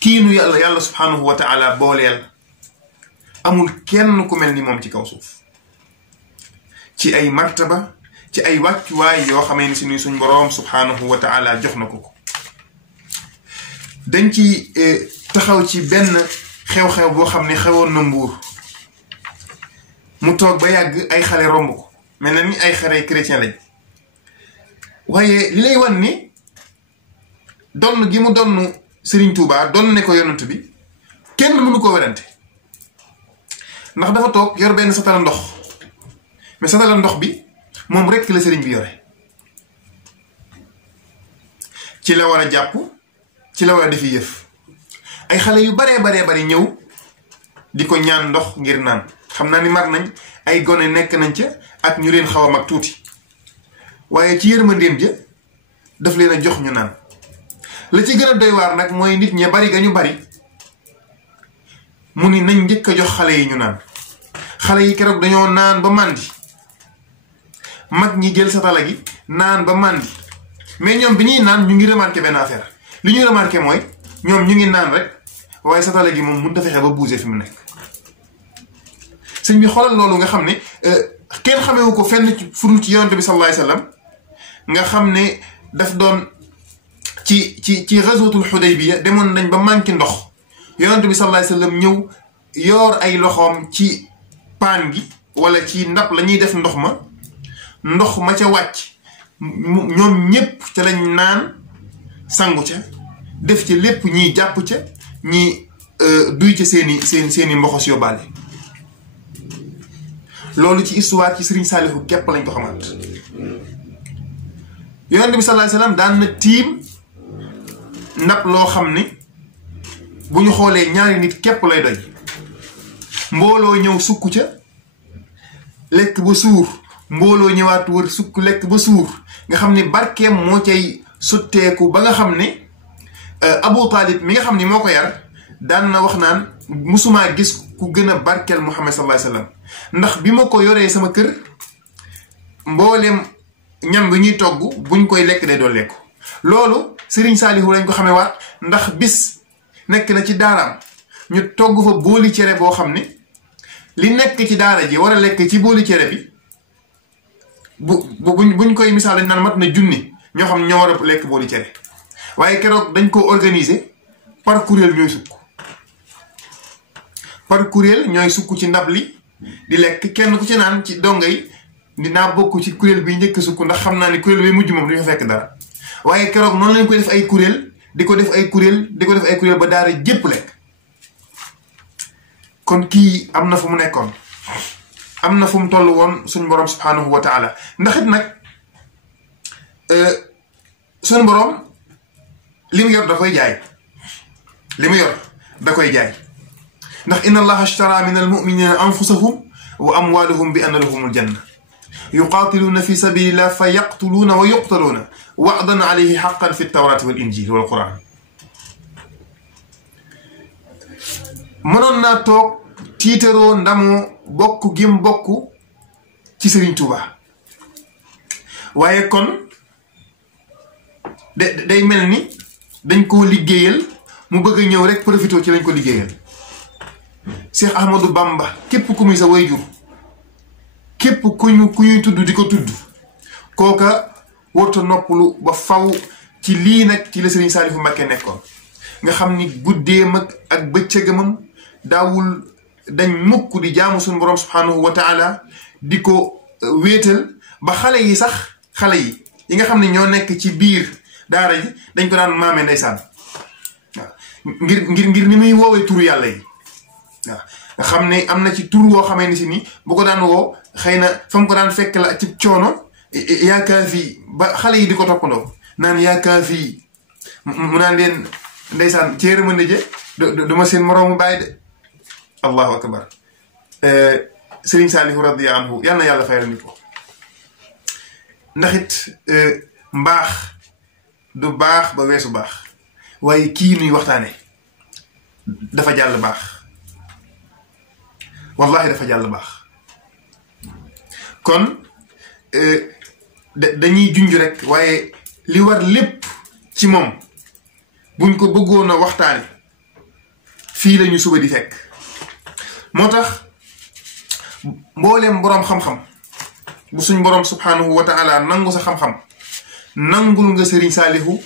kii nu yàlla subhanahu wa taala booleel amul kenn ku mel ni moom ci kaw suuf ci ay martaba ci ay wàccuwaay yoo xamee ni si ni suñ boroom subhanahu wa taala jox na ko dañ ci taxaw ci benn xew-xew boo xam ne xewoon na Mbuur mu toog ba yàgg ay xale romb ko mel na ni ay xale chrétien lañ waaye li lay wan ni donn gi mu donn Serigne Touba donn ne ko yonent bi kenn mënu ko werante ndax dafa toog yor benn satala ndox mais satala ndox bi moom rekk la sëriñ bi yore ci la war a jàpp ci la war a defi yëf ay xale yu baree ñëw di ko ñaan ndox ngir naan xam naa ni mar nañ ay gone nekk nañ ca ak ñu leen xaw a mag tuuti waaye ci yërmandeem ja daf leen a jox ñu naan la ci gën a doy waar nag mooy nit ña bari ga ñu bari mu ni nañ njëkk a jox xale yi ñu naan xale yi keroog dañoo naan ba màndi mag ñi jël satala gi naan ba màndi mais ñoom bi ñuy naan ñu ngi remarqué benn affaire li ñuy remarqué mooy ñoom ñu ngi naan rek waaye satala gi moom mënut a fexe ba bouger fi mu nekk sëñ bi xoolal loolu nga xam ne kenn xamewu ko fenn furul ci yonent bi sallallahu alayhi wasallam nga xam ne daf doon ci ghazwatul Hudaybiya demoon nañ ba manqué ndox yonent bi sallallahu alayhi wasallam ñëw yoor ay loxoom ci paan gi wala ci ndab la ñuy def ndox ma ca wàcc ñoom ñépp ca lañ naan sangu ca def ca lépp ñiy jàpp ca ñi duy ca seeni mboxos yóbbaale loolu ci histoire ci Serigne Saalihu képp lañ ko xamaat yonent bi sallallahu alayhi wasallam daan na tiim ndab loo xam ne bu ñu xoolee ñaari nit képp lay doy mbooloo ñëw sukk ca lekk ba suur mbooloo ñëwaat wër sukk lekk ba suur nga xam ne barkeem moo cay sotteeku ba nga xam ne Abu Talib mi nga xam ne moo ko yar daan na wax naan musumaa gis ku gën a barkeel Muhammad sallallahu alayhi wasallam ndax bi ma ko yoree sama kër mbooleem ñam bi ñuy togg buñ koy lekk day doon lekk loolu Serigne Saalihu lañ ko xamee waat ndax bis nekk na ci daaraam ñu togg fa booli cere boo xam ne li nekk ci daara ji war a lekk ci booli cere bi buñ koy misaal dañ naan mat na junni ñoo xam ñoo war a lekk booli cere waaye keroog dañ ko organiser par kuréel ñooy sukk ci ndab li di lekk kenn ku ci naan ci donga yi dinaa bokk ci kuréel bi njëkk sukk ndax xam naa ni kuréel bi mujj moom du ñu fekk dara waaye keroog noonu lañ ko def ay kuréel di ko def ay kuréel di ko def ay kuréel ba daara jépp lekk kon kii am na fu mu nekkoon am na fu mu toll woon suñu borom subhanahu wa taala ndax it nag suñu borom li mu yor da koy jaay li mu yor da koy jaay ndax inna allaha ashtara min almuminina anfusahum wa amwalahum bi anna lahum aljanna yuqatiluna fi sabilillah fa yaqtuluuna wa yuqtaluuna wa'dan alayhi haqqan fi tawrati wal injil wal quran mënoon naa toog tiitaroo ndamoo bokk gim bokk ci Serigne Touba waaye kon day mel ni dañ koo liggéeyal mu bëgg a ñëw rek profité ci lañ ko liggéeyal Cheikh Ahmadou Bamba képp ku muy sa wayjur képp ku ñuy tudd di ko tudd kooka warta noppalu ba faw ci lii nag ci la Serigne Saliou Mbacké nekkoon nga xam ni guddeem ak bëccëgamam daawul dañ mukk di jaamu suñu borom subhanahu wa taala di ko wéetal ba xale yi sax xale yi nga xam ne ñoo nekk ci biir daara ji dañ ko daan maame ndeysaan waaw ngir ni muy woowee turu yàlla yi waaw nga xam ne am na ci tur woo xamee ni si ni bu ko daan woo xëy na fa mu ko daan fekk la ci coono yaakaar fii ba xale yi di ko toppandoo naan yaakaar fii mu naan leen ndeysaan ceer ma ndëje duma seen moroomu bàyyi de allahu akbar Serigne Saliou radiya anhu yal na yàlla fayal ni ko ndax it mbaax du baax ba weesu baax waaye kii nuy waxtaane dafa jàll baax wallahi dafa jàll baax kon dañuy junj rek waaye li war lépp ci moom buñ ko bëggoon a waxtaane fii lañu suba di fekk moo tax mbooleem boroom xam-xam bu suñ boroom subhanahu wa taala nangu sa xam-xam nangul nga Serigne Saliou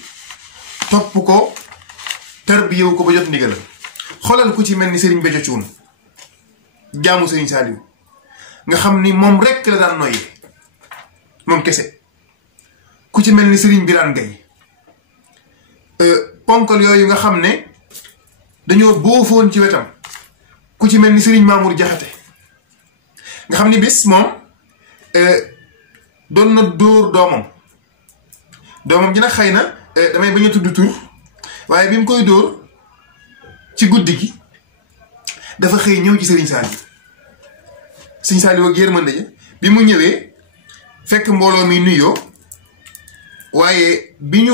topp ko tarbiyewu ko ba jot ndigal xoolal ku ci mel ni Serigne Béthio Thioune jaamu Serigne Saliou nga xam ni moom rekk la daan noyyee moom kese ku ci mel ni Serigne Birane Gueye ponkal yooyu nga xam ne dañoo boofoon ci wetam ku ci mel ni Serigne Mamour Diakhaté nga xam ni bis moom doon na dóor doomam ji nag xëy na damay bañ a tudd tur waaye bi mu koy dóor ci guddi gi dafa xëy ñëw ci Serigne Saliou ak yërmande ja bi mu ñëwee fekk mbooloo mi nuyoo waaye bi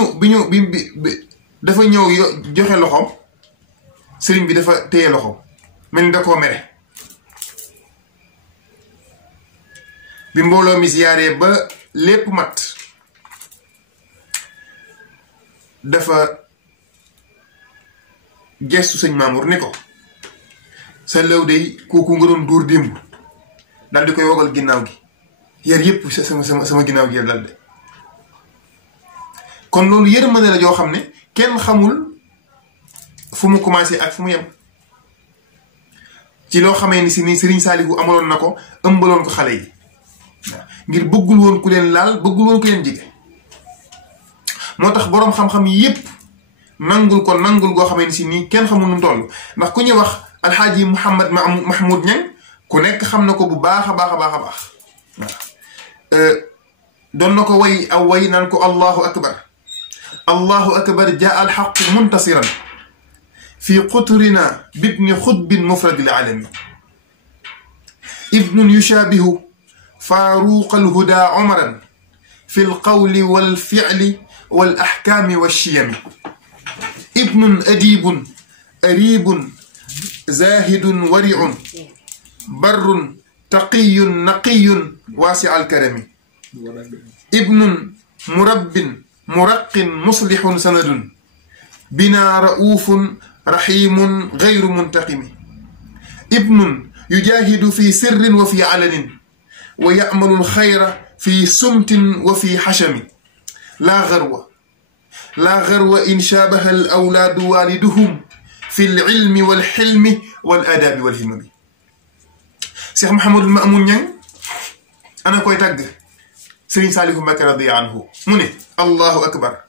dafa ñëw joxe loxoom Serigne bi dafa téye loxoom mel ni da koo mere bi mbooloo mi siyaaree ba lépp mat dafa gestu sëñ Mamour ni ko sa law day kooku nga doon dóor démb daal di koy wogal ginnaaw gi yar yëpp sama ginnaaw gi dal de kon loolu yërmande la joo xam ne kenn xamul fu mu commencé ak fu mu yem ci loo xamee ni si ni Serigne Saliou amaloon na ko ëmbaloon ko xale yi ngir bëggul woon ku leen laal bëggul woon ku leen jige moo tax boroom xam-xam yépp nangul ko nangul goo xamee ni si nii kenn xamul nu toll ndax ku ñuy wax alxaaji Mouhamad Mahmoud Niang ku nekk xam na ko bu baax a baax a baax a baax waaw doon na ko way aw way naan ko allahu akbar jaa alxaqu muntasiran fi quturina bibni xutbin mufradil alami ibnun yushabihu faaruq alhuda umaran fi alqawli walficli walaxkaami walchiyami ibnun adibun aribun zahidun wariun barrun taqiyun naqiyun waasi alkarami ibnun murabbin muraqin muslihun sanadun bina raufun rahimun gayru muntaqimi ibnun yujahidu fi sirrin wa fi alanin wa ya'malu alxayra fi sumtin wa fi xashami laa garwa in shaabaha alawlaadu waaliduhum fi alilmi walxilmi waladaabi walhimami Cheikh Mouhamadul Mamoun Niang ana koy tagg Serigne Saliou Mbacké radiyallahu anhu mu ne allahu akbar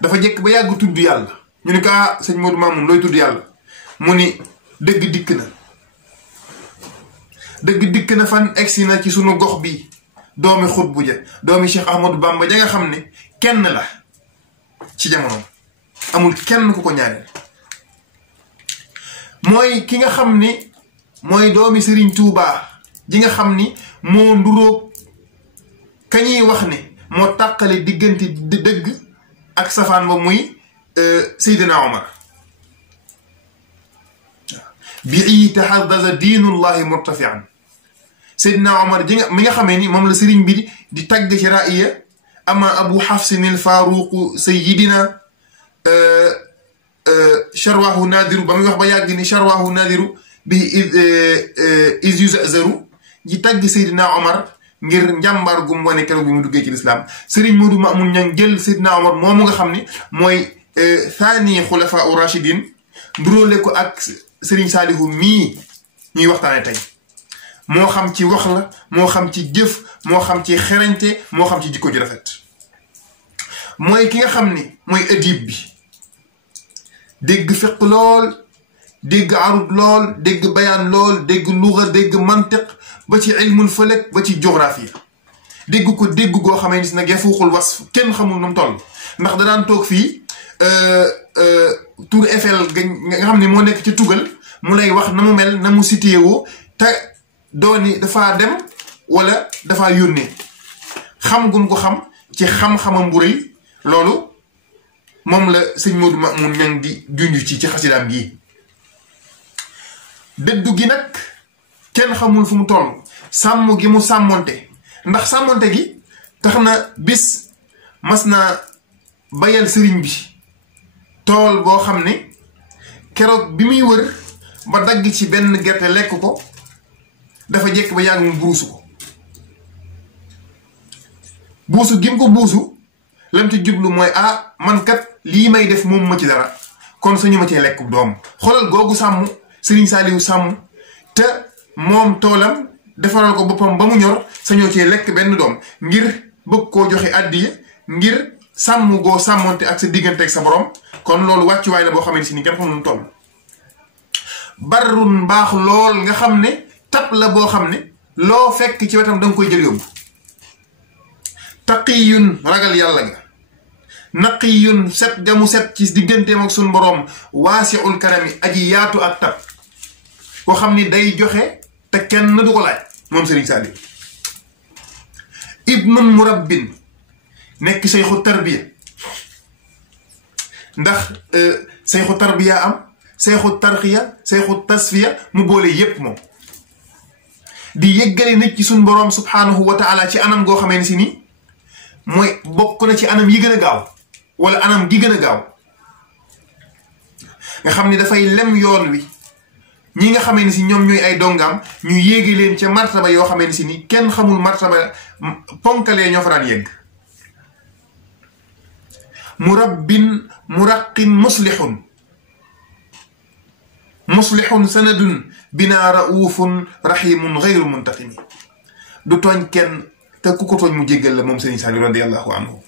dafa jekk ba yàgg tudd yàlla ñu ne ko ah sëñ Modou Mamoun looy tudd yàlla mu ni dëgg dikk na dëgg dikk na fan egsi na ci sunu gox bi doomi xutbu ja doomi Cheikh Ahmadou Bamba ja nga xam ne kenn la ci jamono amul kenn ku ko ñaareel mooy ki nga xam ni mooy doomi Serigne Touba ji nga xam ni moo nduróog kañuy wax ne moo tàqale diggante dëgg ak safaan ba muy Seydina Omar bii taxaddaza diinullahi murtafian Seydina Omar ji nga mi nga xamee ni moom la sëriñ bi di tagg ci ra'iya ama abu xafsin il faaruqu sayidina charwahu naadiru ba muy wax ba yàgg ni charwahu naadiru bi is yuzazaru ji tagg Seydina Omar ngir njàmbaar gum wane keroog bi mu duggee ci lislaam Serigne Modou Mamoun Niang jël Seydina Omar moomu nga xam ni mooy thani xulafa u rachidin nduróole ko ak Serigne Saliou mii ñuy waxtaane tey moo xam ci wax la moo xam ci jëf moo xam ci xerañte moo xam ci jikko ju rafet mooy ki nga xam ni mooy adib bi dégg fiq lool dégg arud lool dégg bayaan lool dégg luga dégg mantiq ba ci ilmul falak ba ci géographie dégg ko dégg goo xamee ni si nag yafuuxul wasf kenn xamul nu mu toll ndax da daan toog fii Tour Eiffel nga xam ne moo nekk ci tugal mu lay wax na mu mel na mu situé woo te dooni dafaa dem wala dafaa yónnee xam gum ko xam ci xam-xamam bu rëy loolu moom la sëñ Modou Mamoun Niang di junj ci xasidaam gii dëddu gi nag kenn xamul fu mu toll sàmm gi mu sàmmonte ndax sàmmonte gi tax na bis mas na bayal sëriñ bi tool boo xam ne keroog bi muy wër ba dagg ci benn gerte lekk ko dafa jekk ba yàgg mu buusu ko buusu gi mu ko buusu lam ci jublu mooy ah man kat lii may def moom ma ci dara kon sañu ma cee lekk doom xoolal googu sàmm Serigne Saliou sàmm te moom toolam defaral ko boppam ba mu ñor sañoo cee lekk benn doom ngir bëgg koo joxe àddiya ngir sàmm goo sàmmonte ak sa diggante ak sa borom kon loolu wàccuwaay la boo xamante si ni kenn xamul nu toll barrun mbaax lool nga xam ne tab la boo xam ne loo fekk ci wetam da nga koy jël yóbbu taqiyun ragal yàlla nga naqiyun set ga mu set ci digganteem ak suñ boroom waasiul karami aji yaatu ak tab koo xam ni day joxe te kenn du ko laaj moom Serigne Saliou ibnun murabbin nekk sayxu tarbiya ndax sayxu tarbiya am sayxu tarxiya sayxu tasfiya mu boole yépp moom di yëggale nit ci suñ boroom subhanahu wa taala ci anam goo xamee ne si ni mooy bokk na ci anam yi gën a gaaw wala anam gi gën a gaaw nga xam ni dafay lem yoon wi ñi nga xamee ni si ñoom ñooy ay dongaam ñu yéege leen ca martaba yoo xamee ni si ni kenn xamul martaba ponkalee ñoo fa daan yegg murabbin muraqin muslihun sanadun bina raufun rahimun gayru muntaqimi du tooñ kenn te ku ko tooñ mu jéggal la moom Serigne Saliou radiyallahu anhu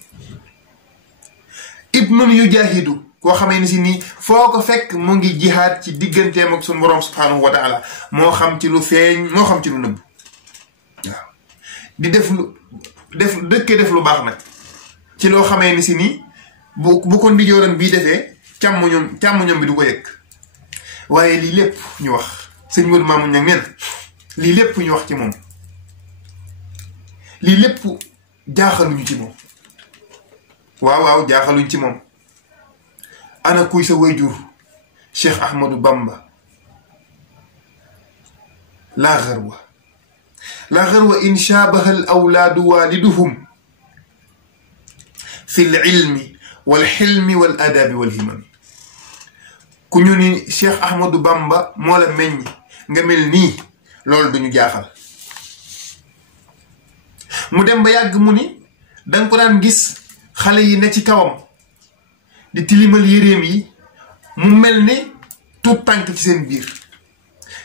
ibnun yujahidu koo xamee ni si nii foo ko fekk mu ngi jihaad ci digganteem ak suñu borom subhanahu wa taala moo xam ci lu feeñ moo xam ci lu nëbb waaw di def lu baax nag ci loo xamee ni si nii bu ko ndijooram bii defee càmmoñam bi du ko yëg waaye lii lépp ñu wax sëñ Modou Mamoun Niang nee na lii lépp ñu wax ci moom lii lépp jaaxaluñu ci moom waaw jaaxaluñ ci moom ana kuy sa wayjur Cheikh Ahmadou Bamba laa xarwa in shaabaha al awlaadu waaliduhum fi l ilmi wal xilmi wal adabi wal himami ku ñu ni Cheikh Ahmadou Bamba moo la meññ nga mel nii loolu duñu jaaxal mu dem ba yàgg mu ni danga ko daan gis xale yi ne ci kawam di tilimal yéreem yi mu mel ni tuut tànk ci seen biir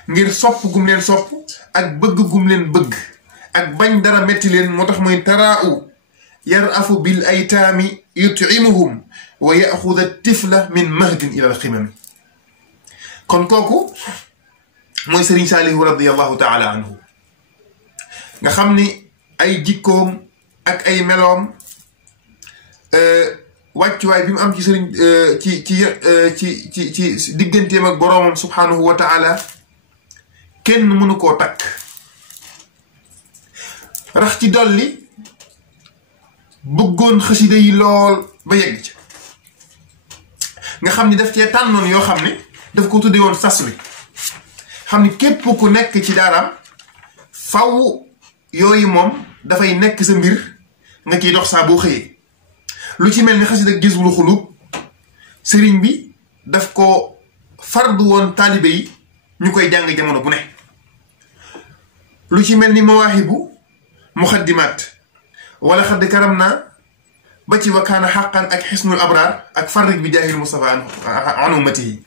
ngir sopp gum leen sopp ak bëgg gum leen bëgg ak bañ dara metti leen moo tax muy taraa'u yarafu bil aytaami yut'imuhum wa yaxuda tifla min mahdin ila alximami kon kooku mooy Sëriñ Saalihu radiyallahu taala anhu nga xam ni ay jikkoom ak ay meloom wàccuwaay bi mu am ci sëriñ ci digganteem ak boroomam subhanahu wa taala kenn mënu koo takk rax ci dolli bëggoon xasida yi lool ba yegg ci nga xam ni daf cee tànnoon yoo xam ne daf ko tuddee woon sas wi xam ni képp ku nekk ci daaraam faw yooyu moom dafay nekk sa mbir nga ciy dox saa boo xëyee lu ci mel ni xasida Jazbul Xuluub sëriñ bi daf ko fardu woon taalibe yi ñu koy jàng jamono bu ne lu ci mel ni Mawaahibu Muxaddimaat wala Xadd Karam naa ba ci wa kaana xaqan ak xisnul abraar ak farrik bi jaahil Mustafa an ummatihi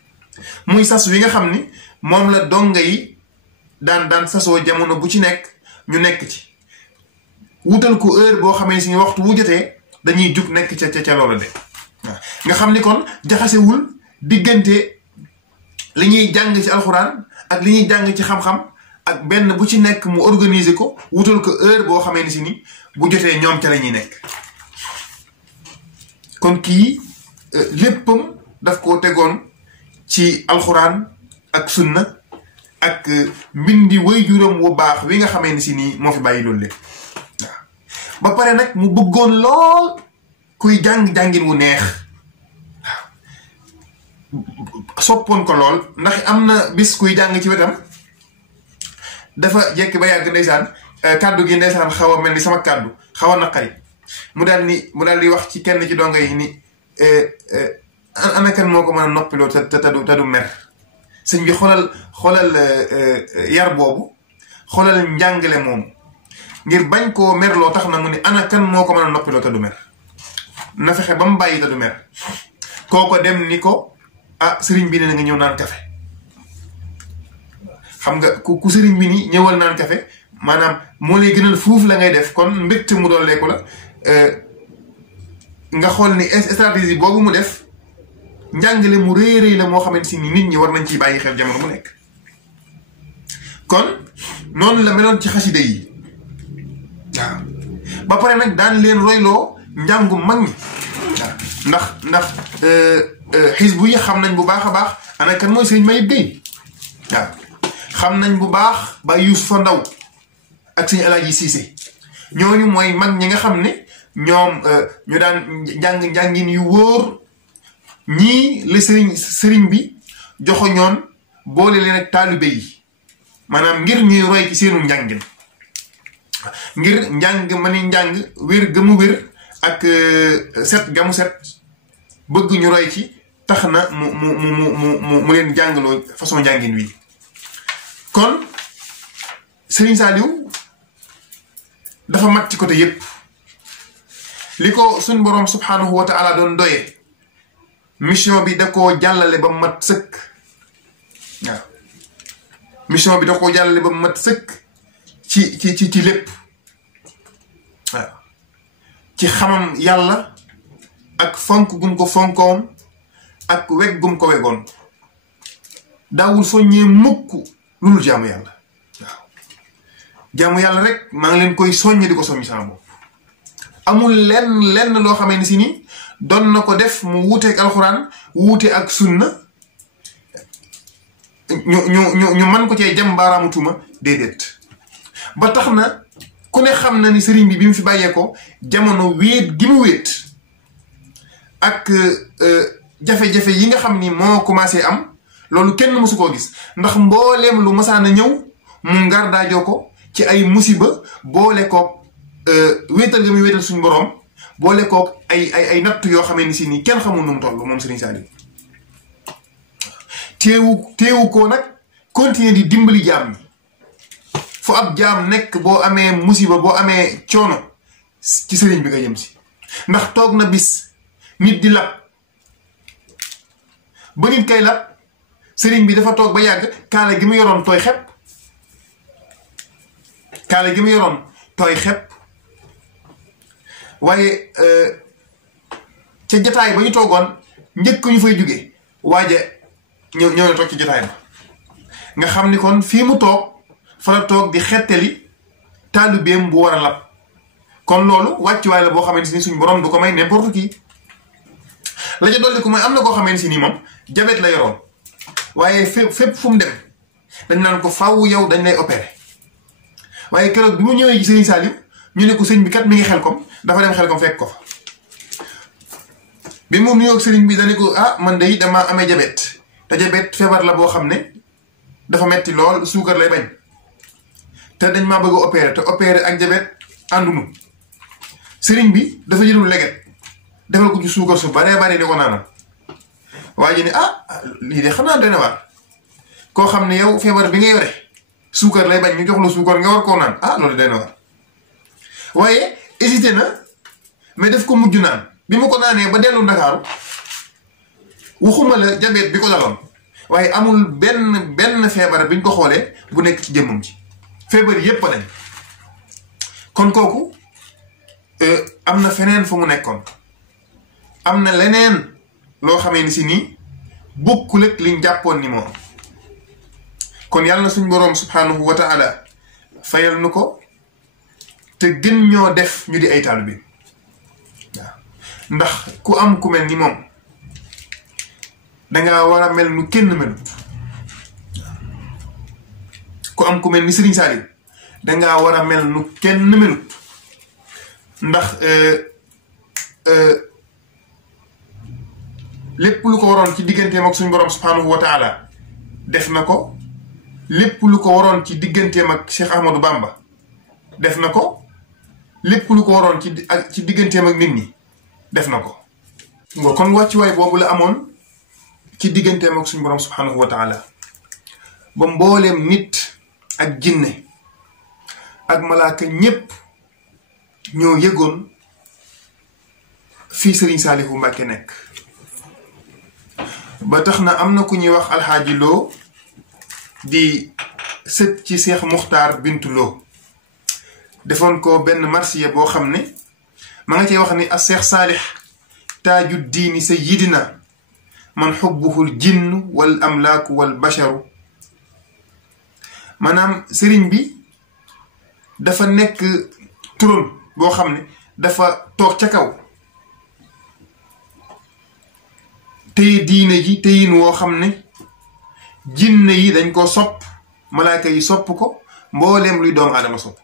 muy sas wi nga xam ni moom la donga yi daan sasoo jamono bu ci nekk ñu nekk ci wutal ko heure boo xamee si waxtu wu jotee dañuy jug nekk ca loola de waaw nga xam ni kon jaxasewul diggante li ñuy jàng ci alxuraan ak li ñuy jàng ci xam-xam ak benn bu ci nekk mu organiser ko wutal ko heure boo xamee ni si ni bu jotee ñoom ca la ñuy nekk kon kii léppam daf koo tegoon ci alxuraan ak sunna ak mbindi waajuram wu baax wi nga xamee ni si nii moo fi bàyyi loolu lépp waaw ba pare nag mu bëggoon lool kuy jàng-jàngin wu neex waaw soppoon ko lool ndax am na bis kuy jàng ci wetam dafa jekki ba yàgg ndeysaan kàddu gi ndeysaan xaw a mel ni sama kàddu xaw a naqari mu daal di wax ci kenn ci donga yi ni ana kan moo ko mën a noppiloo te du mer sëñ bi xoolal yar boobu xoolal njàngale moom ngir bañ koo merloo tax na mu ni ana kan moo ko mën a noppiloo te du mer na fexe ba mu bàyyi te du mer kooko dem ni ko ah sëriñ bi ne na nga ñëw naan kafe xam nga ku sëriñ bi ni ñëwal naan kafe maanaam moo lay gënal fuuf la ngay def kon mbégte mu dooleeku la nga xool ni stratégie boobu mu def njàngale mu rëy rëy la moo xamante si ni nit ñi war nañ ciy bàyyi xel jamono mu nekk kon noonu la meloon ci xasida yi waaw ba pare nag daan leen royloo njàngu mag ñi waaw ndax xisbu yi xam nañ bu baax a baax ana kan mooy sëñ Mayib Gueye waaw xam nañ bu baax ba Yuusufa Ndaw ak sëñ Alaaji Siise ñooñu mooy mag ñi nga xam ne ñoom ñu daan njàngin yu wóor ñii la sëriñ bi joxoñoon boole leen ak taalibe yi maanaam ngir ñuy roy ci seenu njàngin ngir njàng ma ni njàng wér ga mu wér ak set ga mu set bëgg ñu roy ci tax na mu leen jàngaloo façon njàngin wi kon Sëriñ Saaliw dafa mat ci côté yépp li ko suñ boroom subhanahu wa taala doon doye mission bi da koo jàllale ba mat sëkk waaw mission bi da koo jàllale ba mat sëkk ci lépp waaw ci xamam yàlla ak fonk gum ko fonkoon ak weg gum ko wegoon daawul soññee mukk lu dul jaamu yàlla waaw jaamu yàlla rek maa ngi leen koy soññe di ko soññ sama bopp amul lenn loo xamee ni si ni doon na ko def mu wuuteeg alxuraan wuute ak sunna ñu mën ko cee jëm baaraamu tuuma déedéet ba tax na ku ne xam na ni sëriñ bi mu fi bàyyeekoo jamono wéet gi mu wéet ak jafe-jafe yi nga xam ni moo commencé am loolu kenn mësu koo gis ndax mbooleem lu masaan a ñëw mu ngar daajoo ko ci ay musiba boole koog wéetal ga muy wéetal suñu boroom boole koog ay natt yoo xamee ni si nii kenn xamul nu mu toll moom Sëriñ Saaliw teewu ko nag continuer di dimbali jaam ñi fu ab jaam nekk boo amee musiba boo amee coono ci sëriñ bi nga jëm si ndax toog na bis nit di lab ba nit kay lab sëriñ bi dafa toog ba yàgg kaala gi mu yoroon tooy xepp kaala gi mu yoroon tooy xepp waaye ca jataay ba ñu toogoon njëkk ñu fay jóge waaja ñëw na toog ci jataay ba nga xam ni kon fii mu toog fa la toog di xettali taalibeem bu war a lab kon loolu wàccuwaay la boo xamante ni suñ borom du ko may n'importe qui la ca dolli ko mooy am na koo xamante ni moom jabet la yoroon waaye fépp fu mu dem dañ naan ko faaw yow dañ lay opéré waaye keroog bi mu ñëwee ci Serigne Saliou ñu ne ko sëñ bi kat mi ngi Xelkom dafa dem Xelkom fekk ko fa bi mu nuyoo ak Serigne bi dañu ko ah man de dama amee jabet te jabet feebar la boo xam ne dafa metti lool suukar lay bañ te dañ maa bëgg a opéré te opéré ak jabet àndunu Serigne bi dafa jëlul leget defal ko ci suukar su baree bari di ko naanal waa ji ne ah lii de xam naa dana waar koo xam ne yow feebar bi nga yore suukar lay bañ ñu jox la suukar nga war koo naan ah loolu dana waar waaye hésité na mais daf ko mujj naan bi mu ko naanee ba dellu Ndakaaru waxuma la jabet bi ko daloon waaye amul benn feebar biñ ko xoolee bu nekk ci jëmmam ci feebar yépp lañ kon kooku am na feneen fu mu nekkoon am na leneen loo xamee ni si nii bokkul ak liñ jàppoon ni moom kon yàlla na suñ boroom subhanahu wa taala fayal nu ko te gën ñoo def ñu di ay taalibe waaw ndax ku am ku mel ni moom danga war a mel nu kenn melut ku am ku mel ni Serigne Saliou danga war a mel nu kenn melut ndax lépp lu ko waroon ci digganteem ak suñ borom subhanahu wa taala def na ko lépp lu ko waroon ci digganteem ak Cheikh Ahmadou Bamba def na ko lépp lu ko waroon ci digganteem ak nit ñi def na ko kon wàccuwaay boobu la amoon ci digganteem ak suñ borom subhanahu wa taala ba mbooleem nit ak jinne ak malaaka ñépp ñoo yëgoon fii Serigne Saliou Mbacké nekk ba tax na am na ku ñuy wax alxaaji Lo di sët ci Seex Muxtaar Bintu Lo defoon ko benn marsiya boo xam ne ma nga cey wax ni as Seex Saalix taaju diini sayyidina man xubbuhul jinn wal amlaaku wal basharu maanaam sëriñ bi dafa nekk turon boo xam ne dafa toog ca kaw téye diine ji téyin woo xam ne jinne yi dañ ko sopp malaaka yi sopp ko mbooleem luy doomu aadama sopp ko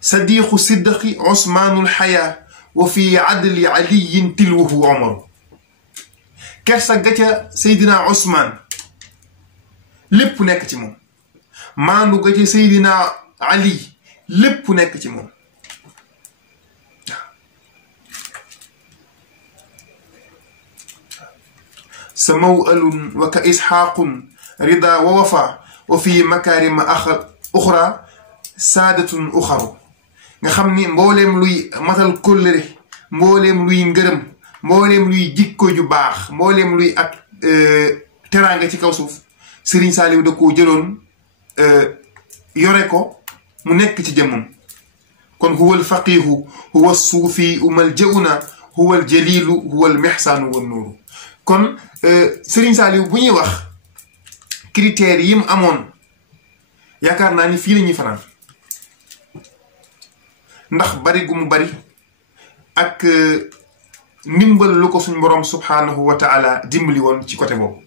sadiqu sidqi usmaanul xayaa wa fi adli aliyin tilwuhu omaru kersa gaca Seydina Usmaan lépp nekk ci moom maandu gaca Seydina Ali lépp nekk ci moom sa mawalun wa ka isxaaqun rida wa wafa wa fi makaarima uxra saadatun uxaru nga xam ni mbooleem luy matal kóllëre mbooleem luy ngërëm mbooleem luy jikko ju baax mbooleem luy ak teraanga ci kaw suuf Serigne Saliou da koo jëloon yore ko mu nekk ci jëmmam kon huwa alfaqihu huwa alsuufi umaljauna huwa aljalilu huwa almixsaanu wa nuuru kon Serigne Saliou bu ñuy wax critères yi mu amoon yaakaar naa ni fii la ñuy fanaan ndax bari gu mu bari ak ndimbal lu ko suñ borom subhanahu wa taala dimbali woon ci côté boobu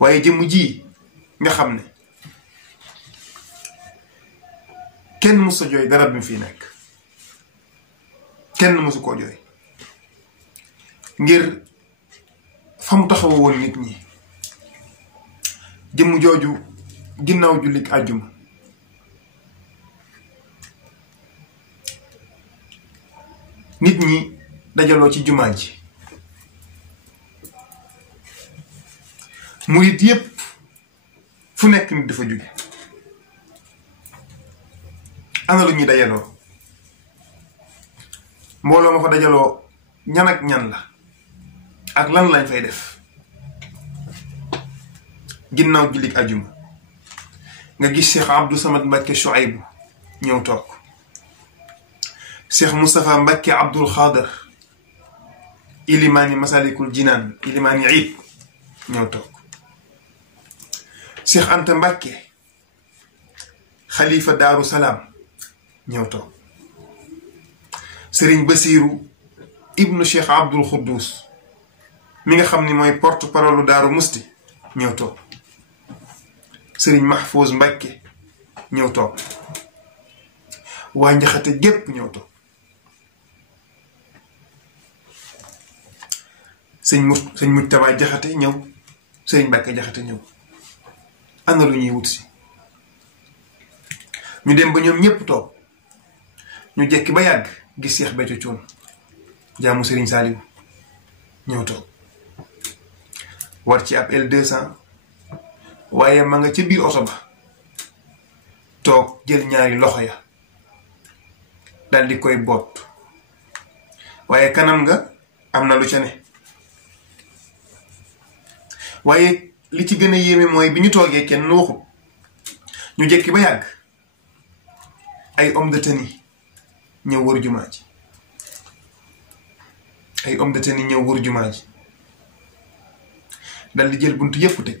waaye jëmm ji nga xam ne kenn musa jooy dara bi mu fii nekk kenn musu koo jooy ngir fa mu taxaw woon nit ñi jëmm jooju ginnaaw jullik àjjuma nit ñi dajaloo ci jumaa ji murit yépp fu nekk nit dafa jóge ana lu ñuy dajaloo mbooloo ma fa dajaloo ñan ak ñan la ak lan lañ fay def ginnaaw jullik àjjuma nga gis Cheikh Abdou Samad Mbacké Chouaïbou ñëw toog Cheikh Moustapha Mbacké Abdoul Khader ilimaani Masalikul Jinaan ilimaani Iid ñëw toog Cheikh Anta Mbacké xalifa Daaru Salaam ñëw toog Serigne Bassirou ibnu Cheikh Abdoul Khoudous mi nga xam ni mooy porte parole Daaru Musti ñëw toog Serigne Mahfouz Mbacké ñëw toog waa Njaxate gépp ñëw toog sëñ Mujtaba Jaxate ñëw Serigne Mbacké Jaxate ñëw ana lu ñuy wut si ñu dem ba ñoom ñépp toog ñu jekki ba yàgg gis Cheikh Béthio Thioune jaamu Serigne Saliou ñëw toog war ci ab L200 waaye ma nga ca biir oto ba toog jël ñaari loxo ya dal di koy boot waaye kanam nga am na lu ca ne waaye li ci gën a yéeme mooy bi ñu toogee kenn waxut ñu jekki ba yàgg ay homme de tenue ñëw wër jumaa ji ay homme de tenue ñëw wër jumaa ji dal di jël buntu yépp tëj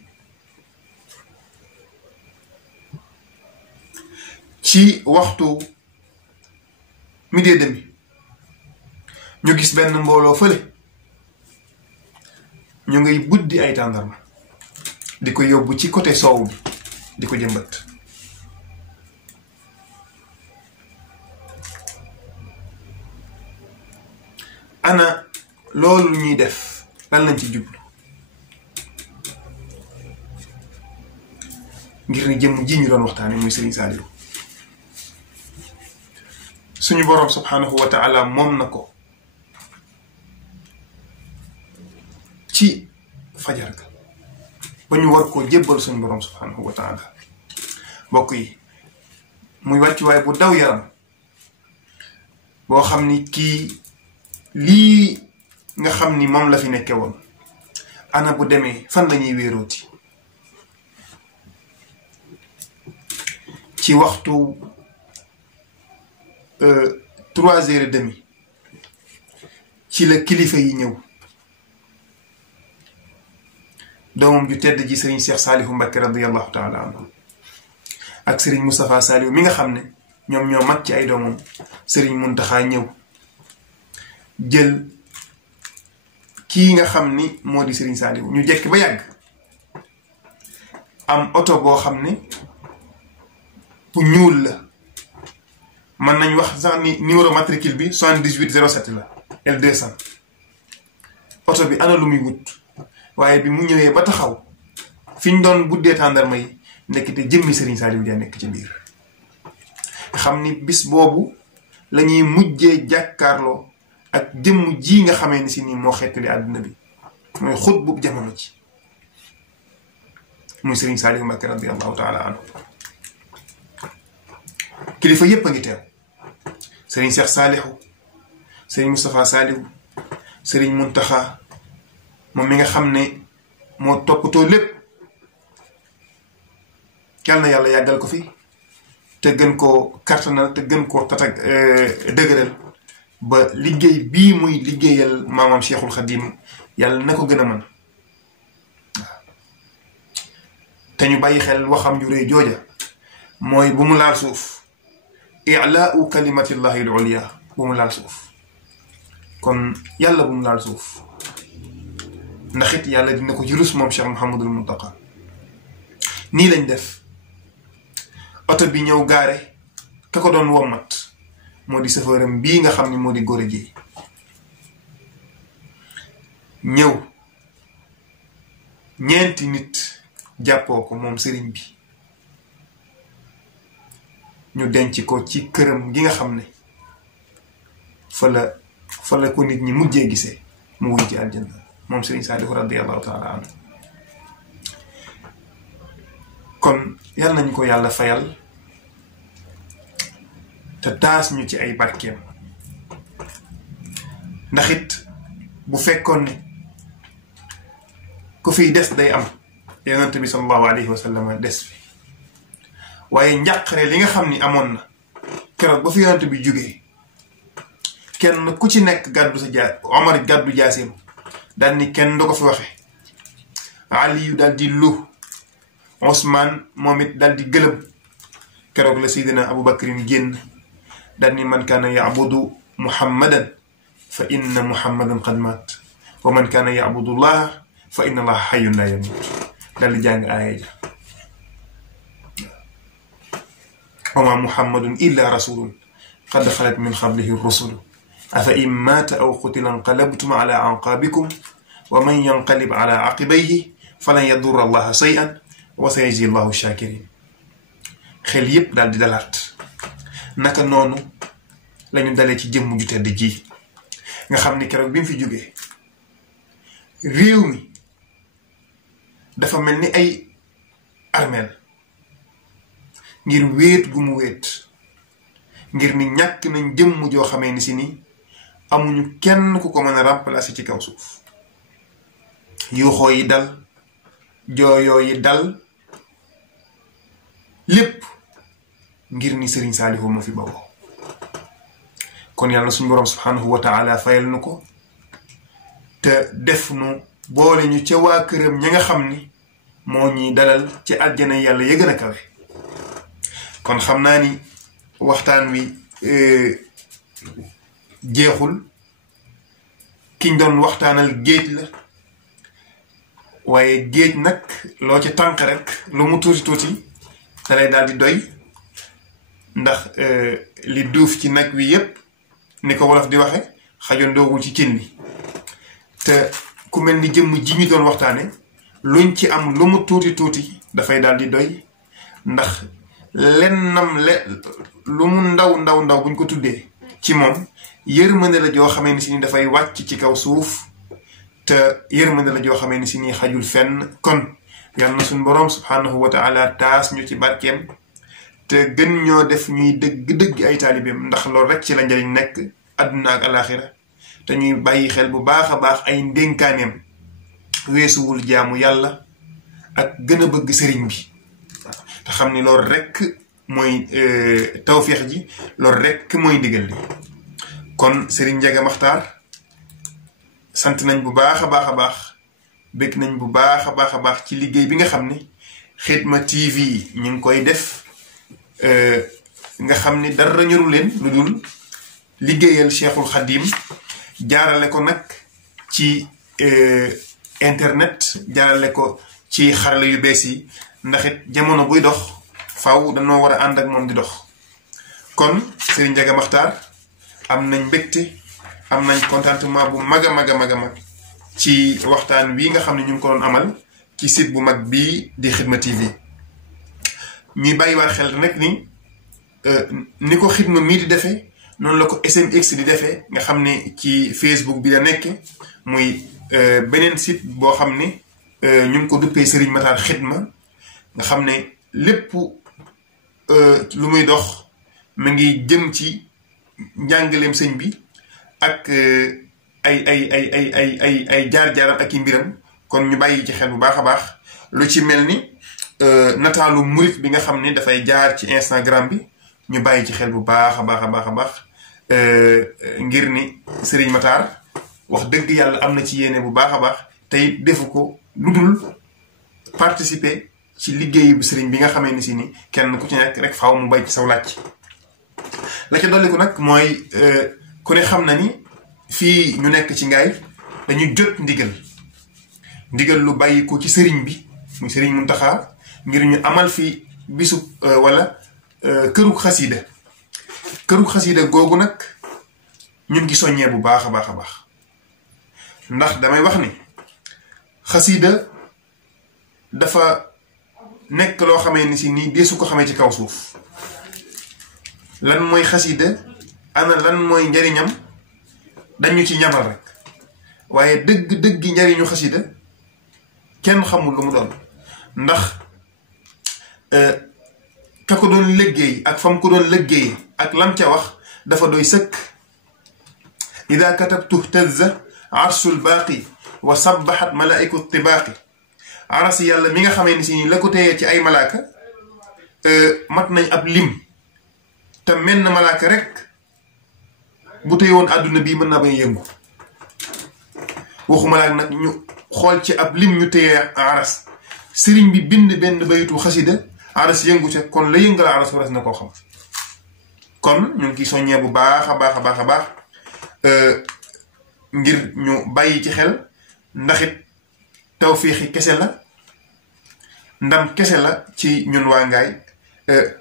ci waxtu 12:30 ñu gis benn mbooloo fële ñu ngay buddi ay tàndarma di ko yóbbu ci côté soow bi di ko jëmbat ana loolu ñuy def lan lañ ci jublu ngir ni jëmm ji ñu doon waxtaane muy Serigne Saliou suñu boroom subhanahu wa taala moom na ko ci fajar ga ba ñu war koo jébbal suñu boroom subhanahu wa taala mbokk yi muy wàccuwaay bu daw yaram boo xam ni kii lii nga xam ni moom la fi nekke woon ana bu demee fan lañuy wéerooti ci waxtu 3h30 ci la kilifa yi ñëw doomam ju tedd ji Serigne Cheikh Saliou Mbacké radiyallahu taala anhu ak Serigne Moustapha Saliou mi nga xam ne ñoom ñoo mag ci ay doomam Serigne Mountakha ñëw jël kii nga xam ni moo di Serigne Saliou ñu jekk ba yàgg am oto boo xam ne bu ñuul la mën nañ wax sax ni numéro matricule bi 7807 la L200 oto bi ana lu muy wut waaye bi mu ñëwee ba taxaw fi ñu doon buddee tàndarma yi nekkite jëmmi Serigne Saliou ja nekk ci biir xam ni bis boobu la ñuy mujjee jàkkaarloo ak jëmm ji nga xamee ni si nii moo xettali àdduna bi mooy xut bu jamono ci muy Serigne Saliou Mbacké radiyallahu taala anhu kilifa yépp a ngi teew Serigne Cheikh Saliou Serigne Moustapha Saliou Serigne Mountakha moom mi nga xam ne moo toppatoo lépp yal na yàlla yàggal ko fi te gën koo kartanal te gën koo tatag dëgëral ba liggéey bii muy liggéeyal maamam Cheikhul Khadim yàlla na ko gën a mën te ñu bàyyi xel waxam ju rëy jooja mooy bu mu laal suuf i'laa'u kalimatillahi al-ulya bu mu laal suuf kon yàlla bu mu laal suuf ndax it yàlla dina ko ci rus moom Cheikh Mouhamadul Muntaqa nii lañ def oto bi ñëw gaare ka ko doon wommat moo di safaaram bii nga xam ni moo di góor a ji ñëw ñeenti nit jàppoo ko moom sëriñ bi ñu denc ko ci këram gi nga xam ne fa la ko nit ñi mujjee gisee mu wuy ci aljanna moom Serigne Saliou radiyallahu taala anhu kon yal nañu ko yàlla fayal te taas ñu ci ay barkeem ndax it bu fekkoon ne ku fiy des day am yonent bi sallallahu alayhi wa sallam des fi waaye njàqare li nga xam ni amoon na keroog ba fi yonent bi jógee kenn ku ci nekk gàddu sa Omar gàddu jaaseem daal ni kenn du ko fi waxe Aliyu daal di lu Ousmane moom it daal di gëlëm keroog la Seydina Aboubacrin génn daal ni man kaana yaabudu muhammadan fa inna muhammadan qad maat wa man kaana yaabudu llaha fa inna allaha hayyun la yamut daal di jàng aaya ja wa ma muhammadun illa rasulun qad xalat min qablihi rusulu afa in maata aw qutila inqalabtum ala anqaabikum wa man yanqalib ala aqibayhi falan yadurra allaha shay'an wa sayajzi allahu shakirin xel yépp daal di dalaat naka noonu lañu dalee ci jëmm ju tedd ji nga xam ni keroog bi mu fi jógee réew mi dafa mel ni ay armeel ngir wéet gu mu wéet ngir ni ñàkk nañ jëmm joo xamee ni si ni amuñu kenn ku ko mën a remplacer ci kaw suuf yuuxoo yi dal jooyoo yi dal lépp ngir ni Serigne Saliou moo fi bawoo kon yàlla suñu borom subhanahu wa taala fayal nu ko te def nu boole ñu ca waa këram ña nga xam ni moo ñuy dalal ci àjjana yàlla ya gën a kawe kon xam naa ni waxtaan wi jeexul kiñ doon waxtaanal géej la waaye géej nag loo ci tànk rek lu mu tuuti tuuti da lay daal di doy ndax li duuf ci nag wi yépp ni ko wolof di waxe xajondoogul ci cin li te ku mel ni jëmm ji ñu doon waxtaane luñ ci am lu mu tuuti tuuti dafay daal di doy ndax lennam lu mu ndaw ndaw ndaw buñ ko tuddee ci moom yërmande la joo xamee ni si ni dafay wàcc ci kaw suuf te yërmande la joo xamee ni si ni xajul fenn kon yàlla na suñ boroom subhanahu wa taala taas ñu ci barkeem te gën ñoo def ñuy dëgg-dëgg ay taalibeem ndax loolu rek ci la njariñ nekk àdduna ak alaxira te ñuy bàyyi xel bu baax a baax ay ndénkaaneem weesuwul jaamu yàlla ak gën a bëgg sëriñ bi te xam ni loolu rek mooy tawféex ji loolu rek mooy ndigal li kon Serigne Ndiaga Makhtar sant nañ bu baax a baax a baax bëgg nañ bu baax a baax a baax ci liggéey bi nga xam ni Khidma TV ñu ngi koy def nga xam ni dara ñoru leen lu dul liggéeyal Cheikhul Khadim jaarale ko nag ci internet jaarale ko ci xarala yu bees yi ndax it jamono buy dox faaw dañoo war a ànd ak moom di dox kon Serigne Ndiaga Makhtar am nañ mbégte am nañ contentement bu mag a mag a mag a mag ci waxtaan wi nga xam ne ñu ngi ko doon amal ci site bu mag bii di Khidma TV ñuy bàyyiwaat xel nag ni ko Khidma mii di defee noonu la ko SMX di defee nga xam ne ci Facebook bi la nekke muy beneen site boo xam ne ñu ngi ko duppee Serigne Makhtar Khidma nga xam ne lépp lu muy dox ma ngi jëm ci njàngaleem sëñ bi ak ay jaar-jaaram ak i mbiram kon ñu bàyyi ci xel bu baax a baax lu ci mel ni nataalu murit bi nga xam ne dafay jaar ci Instagram bi ñu bàyyi ci xel bu baax a baax a baax a baax ngir ni Serigne Makhtar wax dëgg yàlla am na ci yéene bu baax a baax tey defu ko lu dul participer ci liggéeyu bu Serigne bi nga xamee ni si ni kenn ku ci nekk rek faaw mu bay ci saw làcc la ca dolliku nag mooy ku ne xam na ni fii ñu nekk ci ngaay dañu jot ndigal lu bàyyi ko ci Serigne bi muy Serigne Mountakha ngir ñu amal fi bisu wala këru xasida googu nag ñu ngi soññee bu baax a baax a baax ndax damay wax ni xasida dafa nekk loo xamee ni si nii deesu ko xamee ci kaw suuf lan mooy xasida ana lan mooy njariñam dañu ci ñamal rek waaye dëgg njariñu xasida kenn xamul lu mu doon ndax ka ko doon liggéey ak fam ko doon liggéey ak lam ca wax dafa doy sëkk ida katabtu htazza arsul baaqi wa sabbahat malaiku tibaaqi arasi yàlla mi nga xamee ni si nii la ko téyee ci ay malaaka mat nañ ab lim te menn malaaka rek bu tey woon àdduna bii mën naa bañ yëngu waxuma laa nag ñu xool ci ab lim ñu téye aras sëriñ bi bind benn baytu xasida aras yëngu ca kon la yëngal aras waras na koo xam kon ñu ngi ciy soññee bu baax a baax a baax a baax ngir ñu bàyyi ci xel ndax it tawfiixi kese la ndam kese la ci ñun waa Ngaye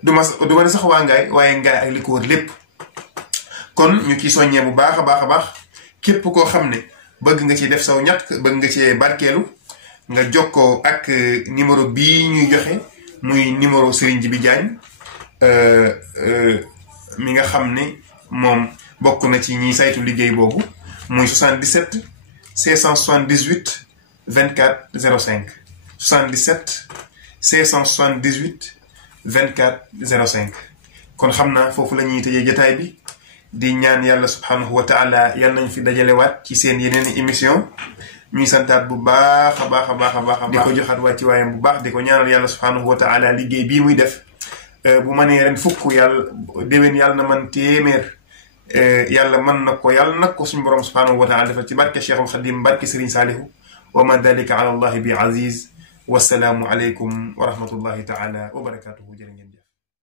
du ma ne sax waa Ngaye waaye Ngaye ak li ko wër lépp kon ñu ciy soññee bu baax a baax a baax képp koo xam ne bëgg nga ci def saw ñàkk bëgg nga ci barkeelu nga jokkoo ak numéro bii ñuy joxe muy numéro Serigne Djiby Diagne mi nga xam ne moom bokk na ci ñiy saytu liggéey boobu muy 77 578 24 05 77 578 24 05 kon xam naa foofu la ñuy tëjee jotaay bi di ñaan yàlla subhanahu wa taala yàlla nañ fi dajalewaat ci seen yeneen émission ñuy santaat bu baax a baax a baax a baax di ko joxaat wàcc waayam bu baax di ko ñaanal yàlla subhanahu wa taala liggéey bii muy def bu mënee ren fukk yàlla déwén yàlla na man téeméer yàlla mën na ko yàlla nag ko suñu borom subhanahu wa taala defal ci barke Cheikhul Khadim barke Serigne Salihu wa ma dalika ala allahi bi aziz wasalaamu aleykum wa rahmatullahi taala wa barakatuhu jërë ngeen